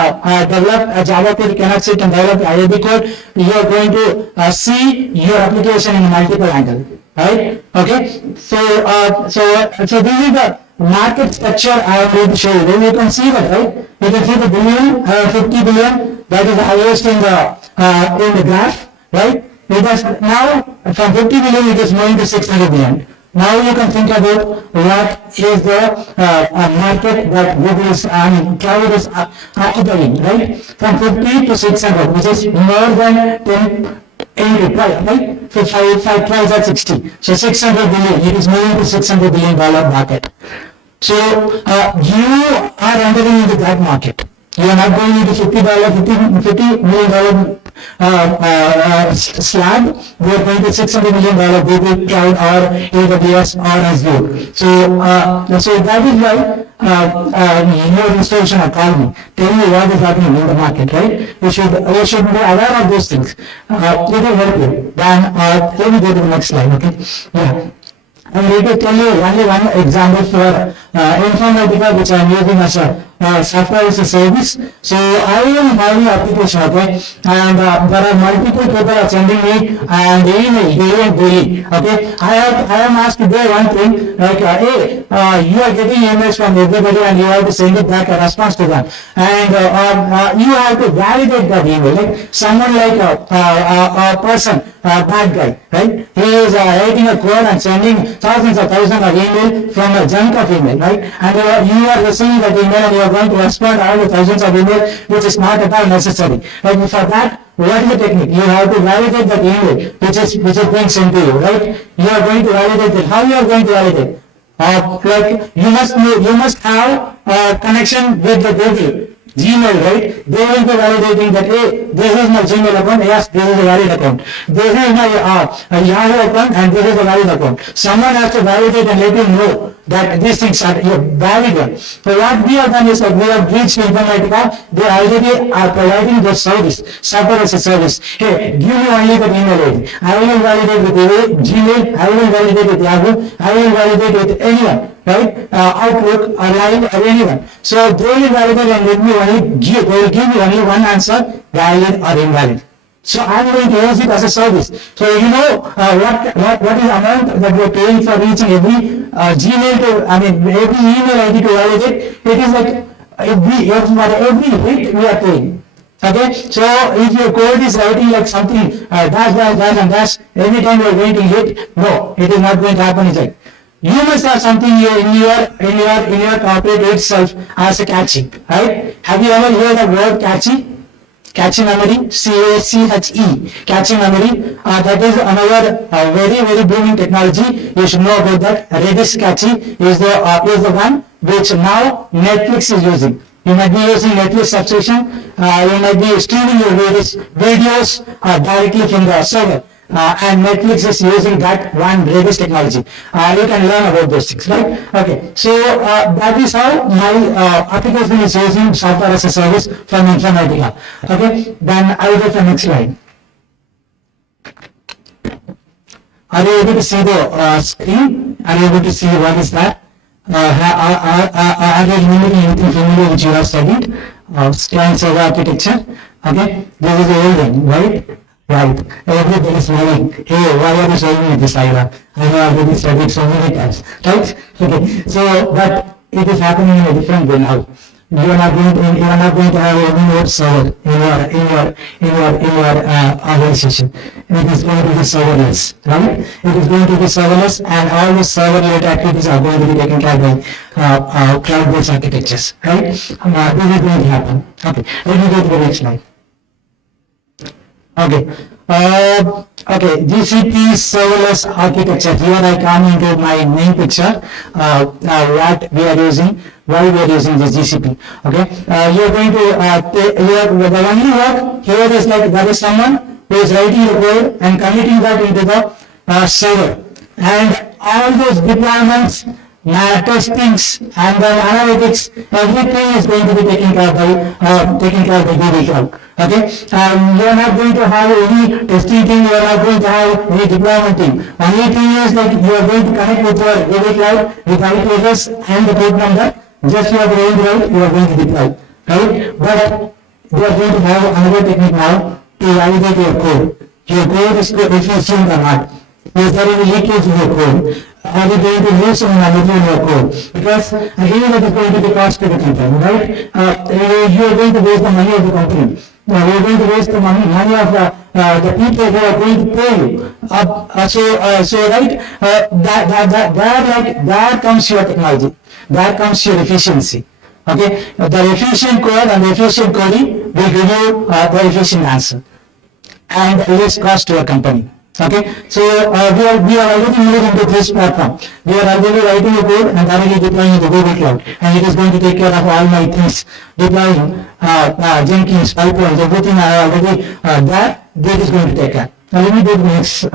develop a Java code. You cannot sit and develop IAB code. You are going to see your application in multiple angle, right? Okay. So this is the market structure I am going to show you. Then you can see that, right? You can see the billion, 50 billion. That is the highest in the graph, right? It is now from 50 billion it is moving to 600 billion. Now you can think about what is the market that Google is, cloud is occupying, right? From 50 to 600, which is more than 10 into 12, right? So 5 twice at 60. So 600 billion, it is moving to $600 billion market. So you are entering into that market. You are not going into $50 million slab. We are going to $600 million Google Cloud or AWS or Azure. So that is why your institution are calling me, telling me what is happening in the market, right? You should be aware of those things. It will help you. Then let me go to the next slide, okay? Yeah. I'm going to tell you only one example for Informatica, which I am using as a software as a service. So I am having an application, okay, and there are multiple people are sending me and daily, okay. I am asked to do one thing, like, hey, you are getting emails from everybody and you have to send it back a response to them, and you have to validate that email. Like someone like a person, a bad guy, right? He is writing a code and sending thousands of email from a junk of email, right? And you are receiving that email and you are going to respond all the thousands of email, which is not at all necessary. Like for that, what is the technique? You have to validate that email which is being sent to you, right? You are going to validate it. How you are going to validate? Like you must have a connection with the Google Gmail, right? They will be validating that, hey, this is my Gmail account, yes, this is a valid account. This is my Yahoo account, and this is a valid account. Someone has to validate and let you know that these things are valid. So what we have done is that we have reached Informatica. They already are providing the service, software as a service. Hey, give me only the email ID. I will validate with Gmail, I will validate with Yahoo, I will validate with anyone, right? Outlook or Live or anyone. So they will validate and let me they will give me only one answer, valid or invalid. So I am going to use it as a service. So you know what is the amount that we are paying for each and every every email ID to validate. It is like every hit we are paying. Okay, so if your code is writing like something dash and dash, every time you are going to hit, no, it is not going to happen. It's like you must have something in your corporate itself as a catchy, right? Have you ever heard the word catchy? Catchy memory, CACHE, catchy memory. That is another very booming technology. You should know about that. Redis catchy is the one which now Netflix is using. You might be using Netflix subscription. You might be streaming your various videos directly from the server. And Netflix is using that one Redis technology. You can learn about those things, right? Okay, so that is how my application is using software as a service from Informatica. Okay, then I will go to the next slide. Are you able to see the screen? Are you able to see what is that? Are you remembering anything familiar which you have studied? Client server architecture. Okay, this is the old one, right? Right. Everything is moving. Hey, why are you showing me this diagram? I have already studied so many times. Right? Okay. So, but it is happening in a different way now. You are not going to have any more server in your organization. It is going to be serverless, right? It is going to be serverless, and all the server-related activities are going to be taken care by cloud-based architectures, right? This is going to happen. Okay. Let me go to the next slide. Okay. GCP serverless architecture. Here I come into my main picture. What we are using, why we are using this GCP. Okay. You are going to the only work here is like there is someone who is writing the code and committing that into the server, and all those deployments, testings, and then analytics, everything is going to be taken care by Google Cloud. Okay, you are not going to have any testing team, you are not going to have any deployment team. Only thing is like you are going to connect with your Google Cloud with IP address and the port number. Just you are going to write, you are going to deploy. Right? But you are going to have another technique now to validate your code. Your code is efficient or not. Is there any leakage in your code? Are you going to lose some value in your code? Because here it is going to be cost to the company, right? You are going to waste the money of the company. You are going to waste the money of the people who are going to pay you. So right, there comes your technology. There comes your efficiency. Okay, the efficient code and the efficient coding will give you the efficient answer and less cost to your company. Okay, so we are already moving into this platform. We are already writing a code and already deploying in the Google Cloud, and it is going to take care of all my things. Deploying Jenkins, pipelines, everything are already there. That is going to take care. Now let me go to the next.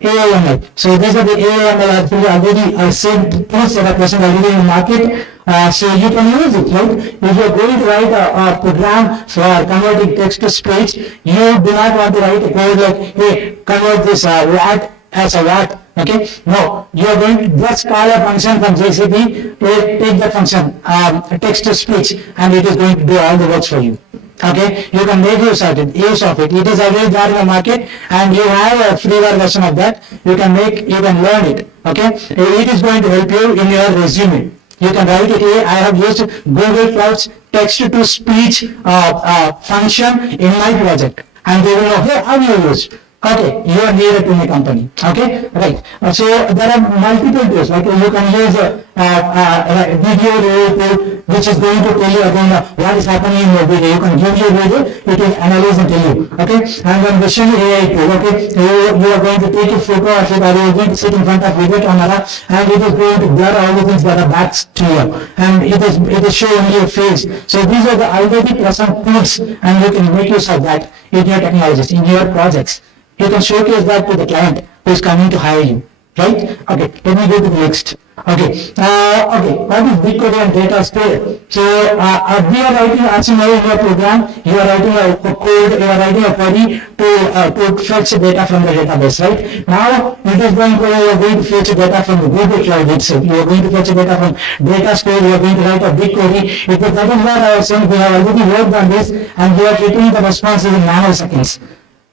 AIML. So these are the AIML already I said tools that are present already in the market. So you can use it, right? If you are going to write a program for converting text to speech, you do not want to write a code like, hey, convert this what as a what. Okay? No, you are going to just call a function from GCP, take the function, text to speech, and it is going to do all the works for you. Okay, you can make use of it. It is already there in the market, and you have a freeware version of that. You can learn it. Okay, it is going to help you in your resume. You can write it here. I have used Google Cloud's text to speech function in my project, and they will know, hey, how you use. Okay, you are near to my company. Okay, right. So there are multiple tools. Like you can use a video tool, which is going to tell you again what is happening in your video. You can give your video, it will analyze and tell you. Okay, and then Vision AI tool. Okay, you are going to take a photo of it, or you are going to sit in front of video camera, and it is going to blur all the things that are back to you, and it is showing your face. So these are the already present tools, and you can make use of that in your technologies, in your projects. You can showcase that to the client who is coming to hire you, right? Okay, let me go to the next. Okay, what is BigQuery and data store? So we are writing, as you know in your program, you are writing a code, you are writing a query to fetch data from the database, right? Now it is going to fetch data from the Google Cloud itself. You are going to fetch data from data store. You are going to write a BigQuery. That is what I was saying. We have already worked on this, and we are getting the responses in nanoseconds.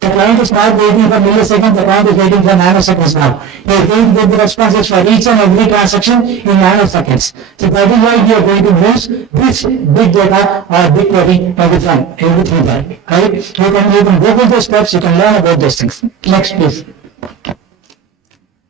The client is not waiting for milliseconds, the client is waiting for nanoseconds now. He is going to get the responses for each and every transaction in nanoseconds. So that is why we are going to use this big data or big query everything there. Right? You can go through those steps, you can learn about those things. Next please.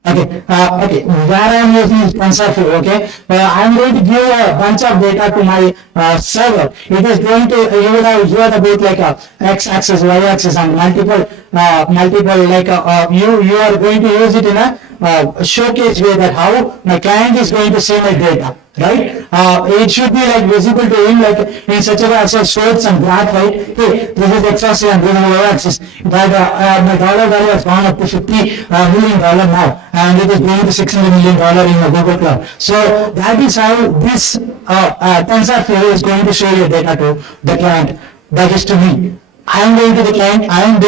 Okay, where I am using is TensorFlow, okay. I am going to give a bunch of data to my server. It is going to, you will have heard about like x-axis, y-axis and multiple, like you are going to use it in a showcase way that how my client is going to see my data. Right? It should be like visible to him like in such a way as I showed some graph, right? Hey, this is x-axis and this is y-axis. But my dollar value has gone up to $50 million now, and it is going to $600 million in the Google Cloud. So that is how this TensorFlow is going to show your data to the client. That is to me. I am going to the client, I am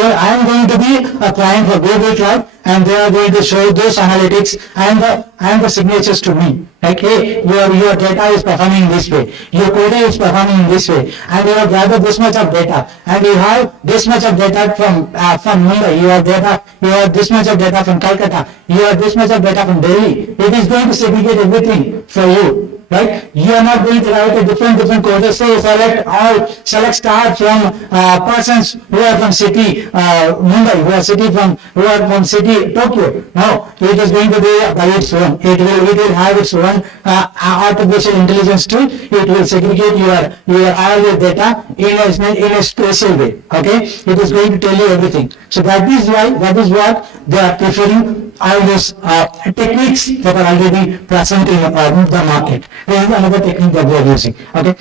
going to be a client for Google Cloud, and they are going to show those analytics and the signatures to me. Like, hey, your data is performing in this way, your query is performing in this way, and you have gathered this much of data, and you have this much of data from Mumbai, you have this much of data from Calcutta, you have this much of data from Delhi. It is going to segregate everything for you. Right? You are not going to write a different code. Say select star from persons who are from city Mumbai, who are from city Tokyo. No, it is going to be by its own. It will have its own artificial intelligence tool. It will segregate your all your data in a special way. Okay, it is going to tell you everything. So that is what they are preferring, all those techniques that are already present in the market. This is another technique that we are using. Okay.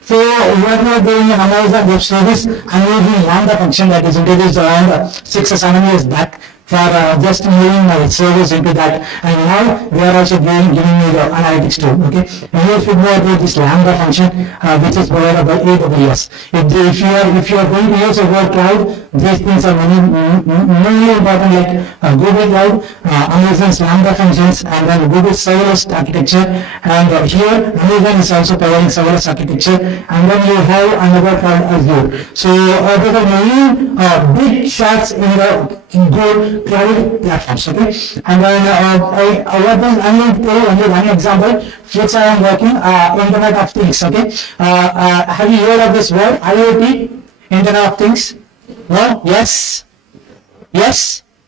So what we are doing in Amazon Web Service, I'm using Lambda function that is introduced around 6 or 7 years back for just moving my servers into that, and now they are also giving me the analytics tool. Okay, and here should know about this Lambda function, which is provided by AWS. If you are going to use a word cloud, these things are mainly important, like Google Cloud, Amazon's Lambda functions, and then Google serverless architecture. And here Amazon is also providing serverless architecture, and then you have another called Azure. So there are many big shots in the Google Cloud platforms. Okay, and then I'm going to tell you only one example which I am working, Internet of Things. Okay, have you heard of this word IoT, Internet of Things? No? Yes?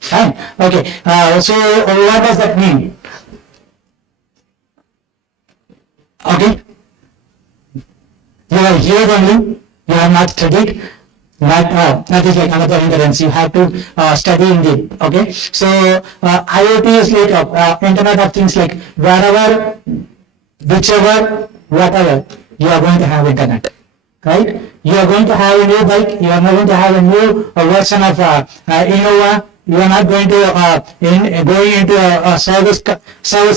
Fine. Okay, so what does that mean? Okay, you are here only, you have not studied. That is like another hindrance. You have to study indeed. Okay, so IoT is like Internet of Things, like wherever, whichever, whatever, you are going to have internet. Right? You are going to have a new bike. You are not going to have a new version of Innova. You are not going to going into a service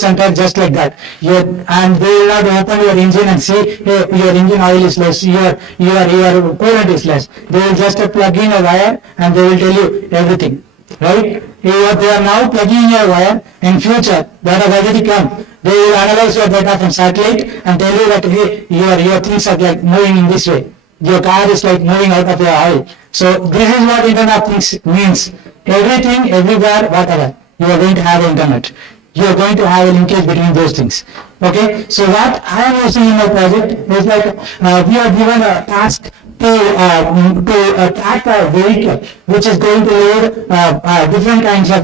center just like that. And they will not open your engine and say, hey, your engine oil is less, your coolant is less. They will just plug in a wire and they will tell you everything. Right? They are now plugging in your wire. In future, that has already come. They will analyze your data from satellite and tell you that, hey, your things are like moving in this way. Your car is like moving out of your oil. So this is what Internet of Things means. Everything, everywhere, whatever, you are going to have internet. You are going to have a linkage between those things. Okay, so what I am using in my project is like we are given a task to track a vehicle which is going to load different kinds of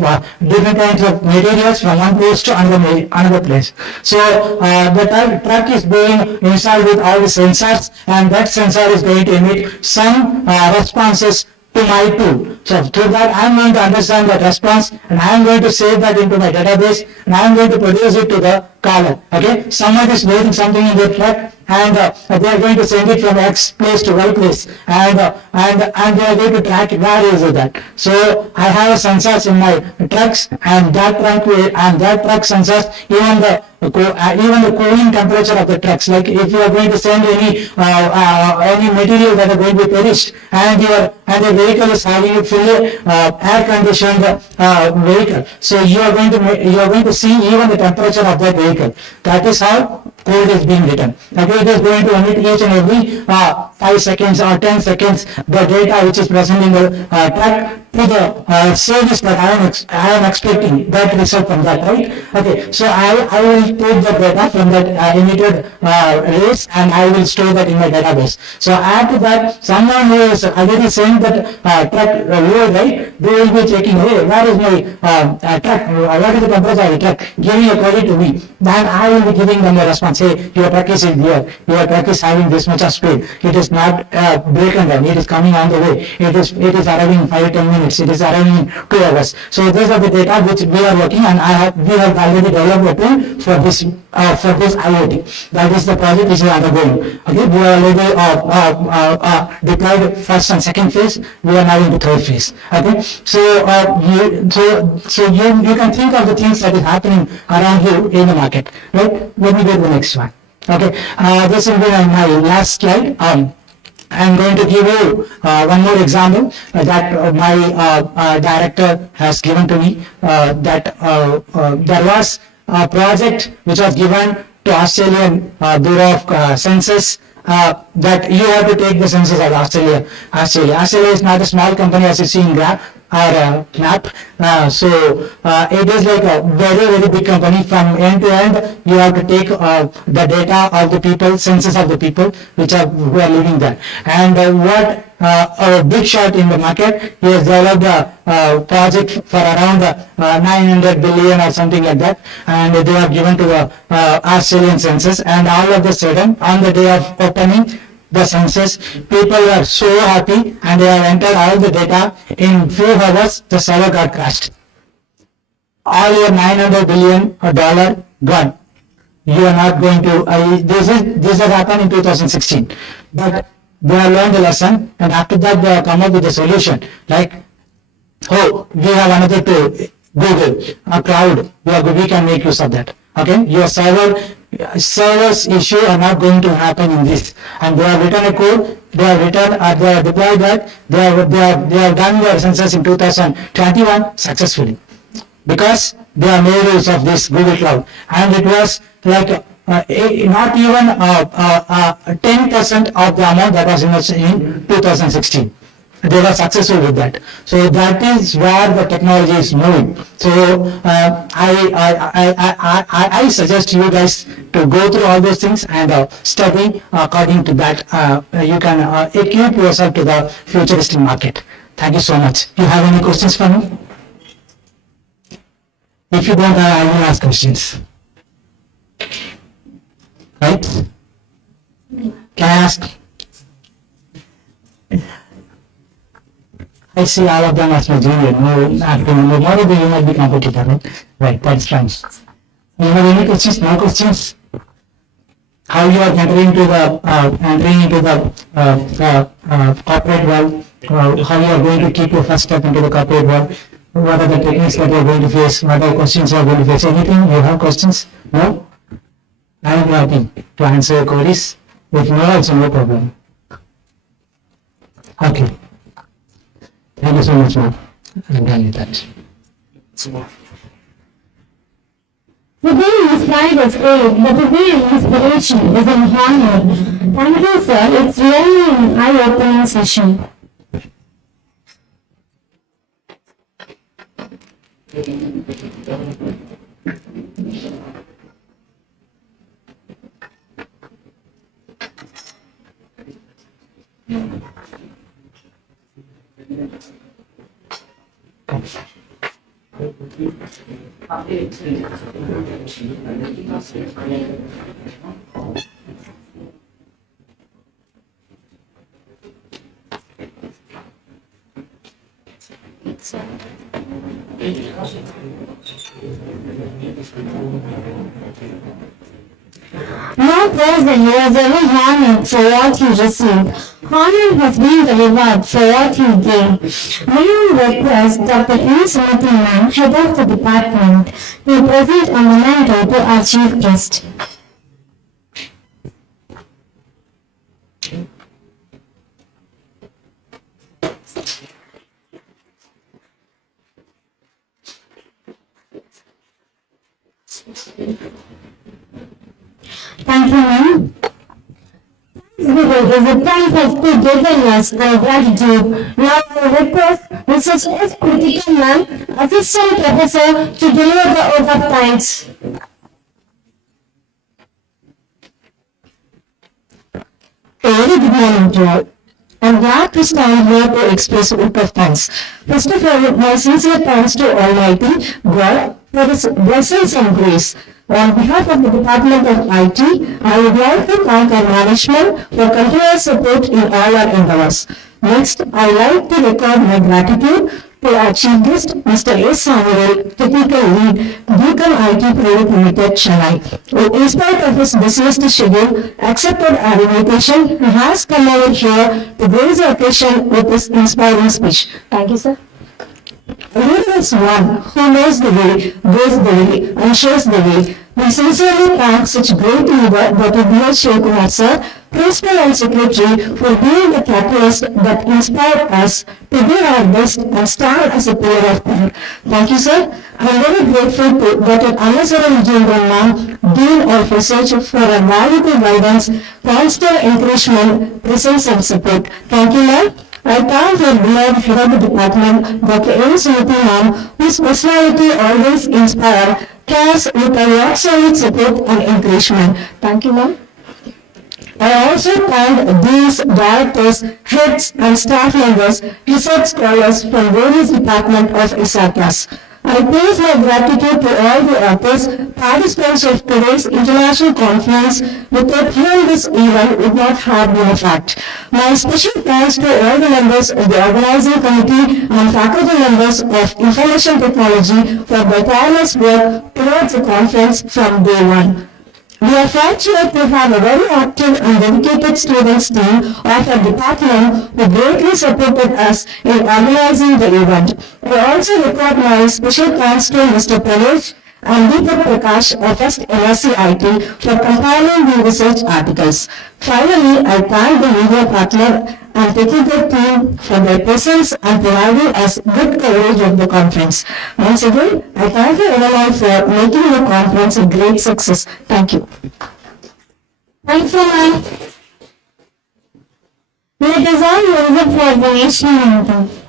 materials from one place to another place. So the truck is being installed with all the sensors, and that sensor is going to emit some responses to my tool. So through that I am going to understand that response, and I am going to save that into my database, and I am going to produce it to the caller. Okay, someone is loading something in their truck, and they are going to send it from X place to Y place, and they are going to track where is it that. So I have sensors in my trucks, and that truck sensors even the cooling temperature of the trucks. Like if you are going to send any material that are going to be perished, and the vehicle is having a fully air conditioned vehicle, so you are going to see even the temperature of that vehicle. That is how code is being written. Okay, it is going to emit each and every 5 seconds or 10 seconds the data which is present in the track to the service that I am expecting that result from that, right? Okay, so I will take the data from that emitted rays and I will store that in my database. So add to that, someone who is already saying that truck load, right? They will be checking, hey, where is my truck? What is the temperature of the truck? Giving a query to me. Then I will be giving them a response. Hey, your truck is in here. Your truck is having this much of speed. It is not broken down. It is coming on the way. It is arriving in 5-10 minutes. It is arriving in 2 hours. So these are the data which we are working, and we have already developed a tool for this IoT. That is the project which is undergoing. Okay, we are already deployed first and second phase. We are now in the third phase. Okay, so you can think of the things that is happening around you in the market. Right? Let me go to the next one. Okay, this will be my last slide. I'm going to give you one more example that my director has given to me. That there was a project which was given to Australian Bureau of Census. That you have to take the census of Australia. Australia is not a small company as you see in graph or map. So it is like a very big company. From end to end, you have to take the data of the people, census of the people who are living there. And what a big shot in the market, he has developed a project for around 900 billion or something like that, and they are given to the Australian census. And all of the sudden, on the day of opening the census, people were so happy and they have entered all the data. In few hours, the server got crashed. All your 900 billion dollar gone. You are not going to. This has happened in 2016, but they have learned the lesson, and after that they have come up with a solution. Like, oh, we have another tool, Google, a cloud. We can make use of that. Okay, your servers issue are not going to happen in this, and they have written a code. They have deployed that. They have done their census in 2021 successfully, because they have made use of this Google Cloud, and it was like not even 10% of the amount that was invested in 2016. They were successful with that. So that is where the technology is moving. So I suggest you guys to go through all those things and study according to that. You can equip yourself to the futuristic market. Thank you so much. You have any questions for me? If you don't, I will ask questions. Right? Can I ask? I see all of them as my junior. No, maybe you might be competitor, right? Right, that's fine. You have any questions? No questions? How you are entering into the corporate world? How you are going to keep your first step into the corporate world? What are the techniques that you are going to face? What are the questions you are going to face? Anything? You have questions? No? I am happy to answer your queries. If no, also no problem. Okay. Thank you so much, ma'am. I'm done with that. Today's slide is great, but today's inspiration is in honor. Thank you, sir. It's really an eye-opening session. No person was ever honored for what he received. Honor has been the reward for what he gave. May I request Dr. N. Sumathiman, head of the department, to present a memento to our chief guest. Thank you, ma'am. Thanksgiving is a time of togetherness and gratitude. Now I request Mrs. S. Kritika, ma'am, Assistant Professor, to deliver the oath of thanks. A very good morning to all. I'm glad to stand here to express a vote of thanks. First of all, my sincere thanks to Almighty God for His blessings and grace. On behalf of the Department of IT, I would like to thank our management for continuous support in all our endeavors. Next, I would like to record my gratitude to our chief guest, Mr. S. Samuel, Technical Lead, Beacon IT Private Limited, Chennai, who, in spite of his busiest schedule, accepted our invitation and has come over here to grace the occasion with his inspiring speech. Thank you, sir. A leader is one who knows the way, goes the way, and shows the way. We sincerely thank such great leader, Dr. B.L. Shivakumar sir, Principal and Secretary, for being the catalyst that inspired us to do our best and stand as a pillar of power. Thank you, sir. I am very grateful to Dr. Annasaran Vijayendran ma'am, Dean of Research, for her valuable guidance, constant encouragement, presence and support. Thank you, ma'am. I thank our beloved head of the department, Dr. M. Smriti ma'am, whose personality always inspires, cares with a rock-solid support and encouragement. Thank you, ma'am. I also thank deans, directors, heads and staff members, research scholars from various departments of ICICT'23. I place my gratitude to all the authors, participants of today's international conference, without whom this event would not have been a fact. My special thanks to all the members of the organizing committee and faculty members of information technology for their tireless work towards the conference from day one. We are fortunate to have a very active and dedicated students team of our department who greatly supported us in organizing the event. I also record my special thanks to Mr. Pranesh and Deepak Prakash of First MSc IT for compiling the research articles. Finally, I thank the media partner and technical team for their presence and providing us good coverage of the conference. Once again, I thank the NMI for making the conference a great success. Thank you. Thank you, ma'am. Let us all rise up for the national anthem.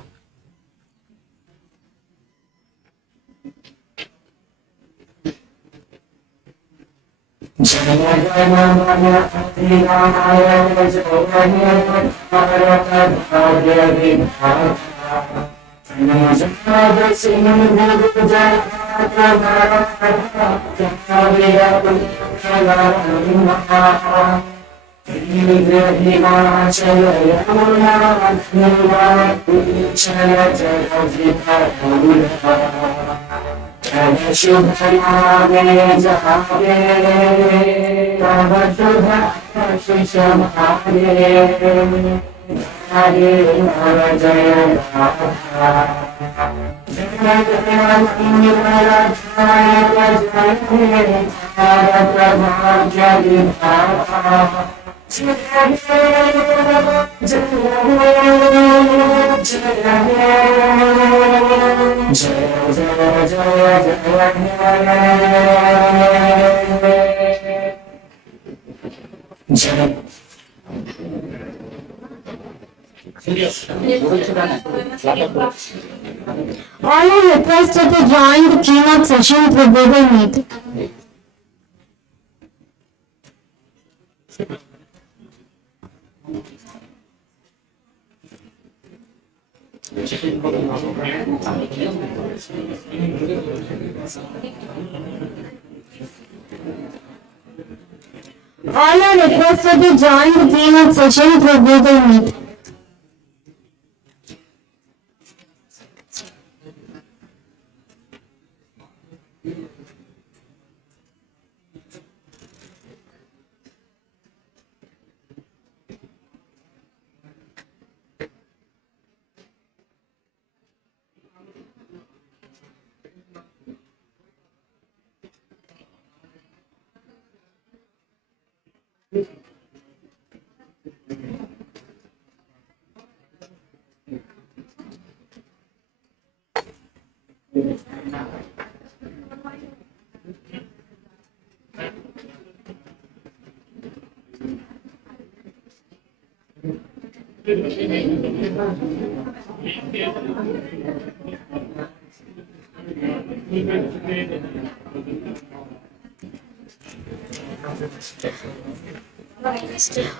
All are requested to join the keynote session through Google Meet. All are requested to join the keynote session through Google Meet.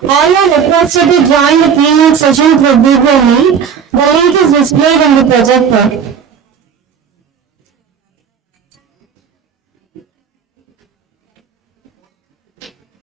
All are requested to join the keynote session through Google Meet. The link is displayed on the projector.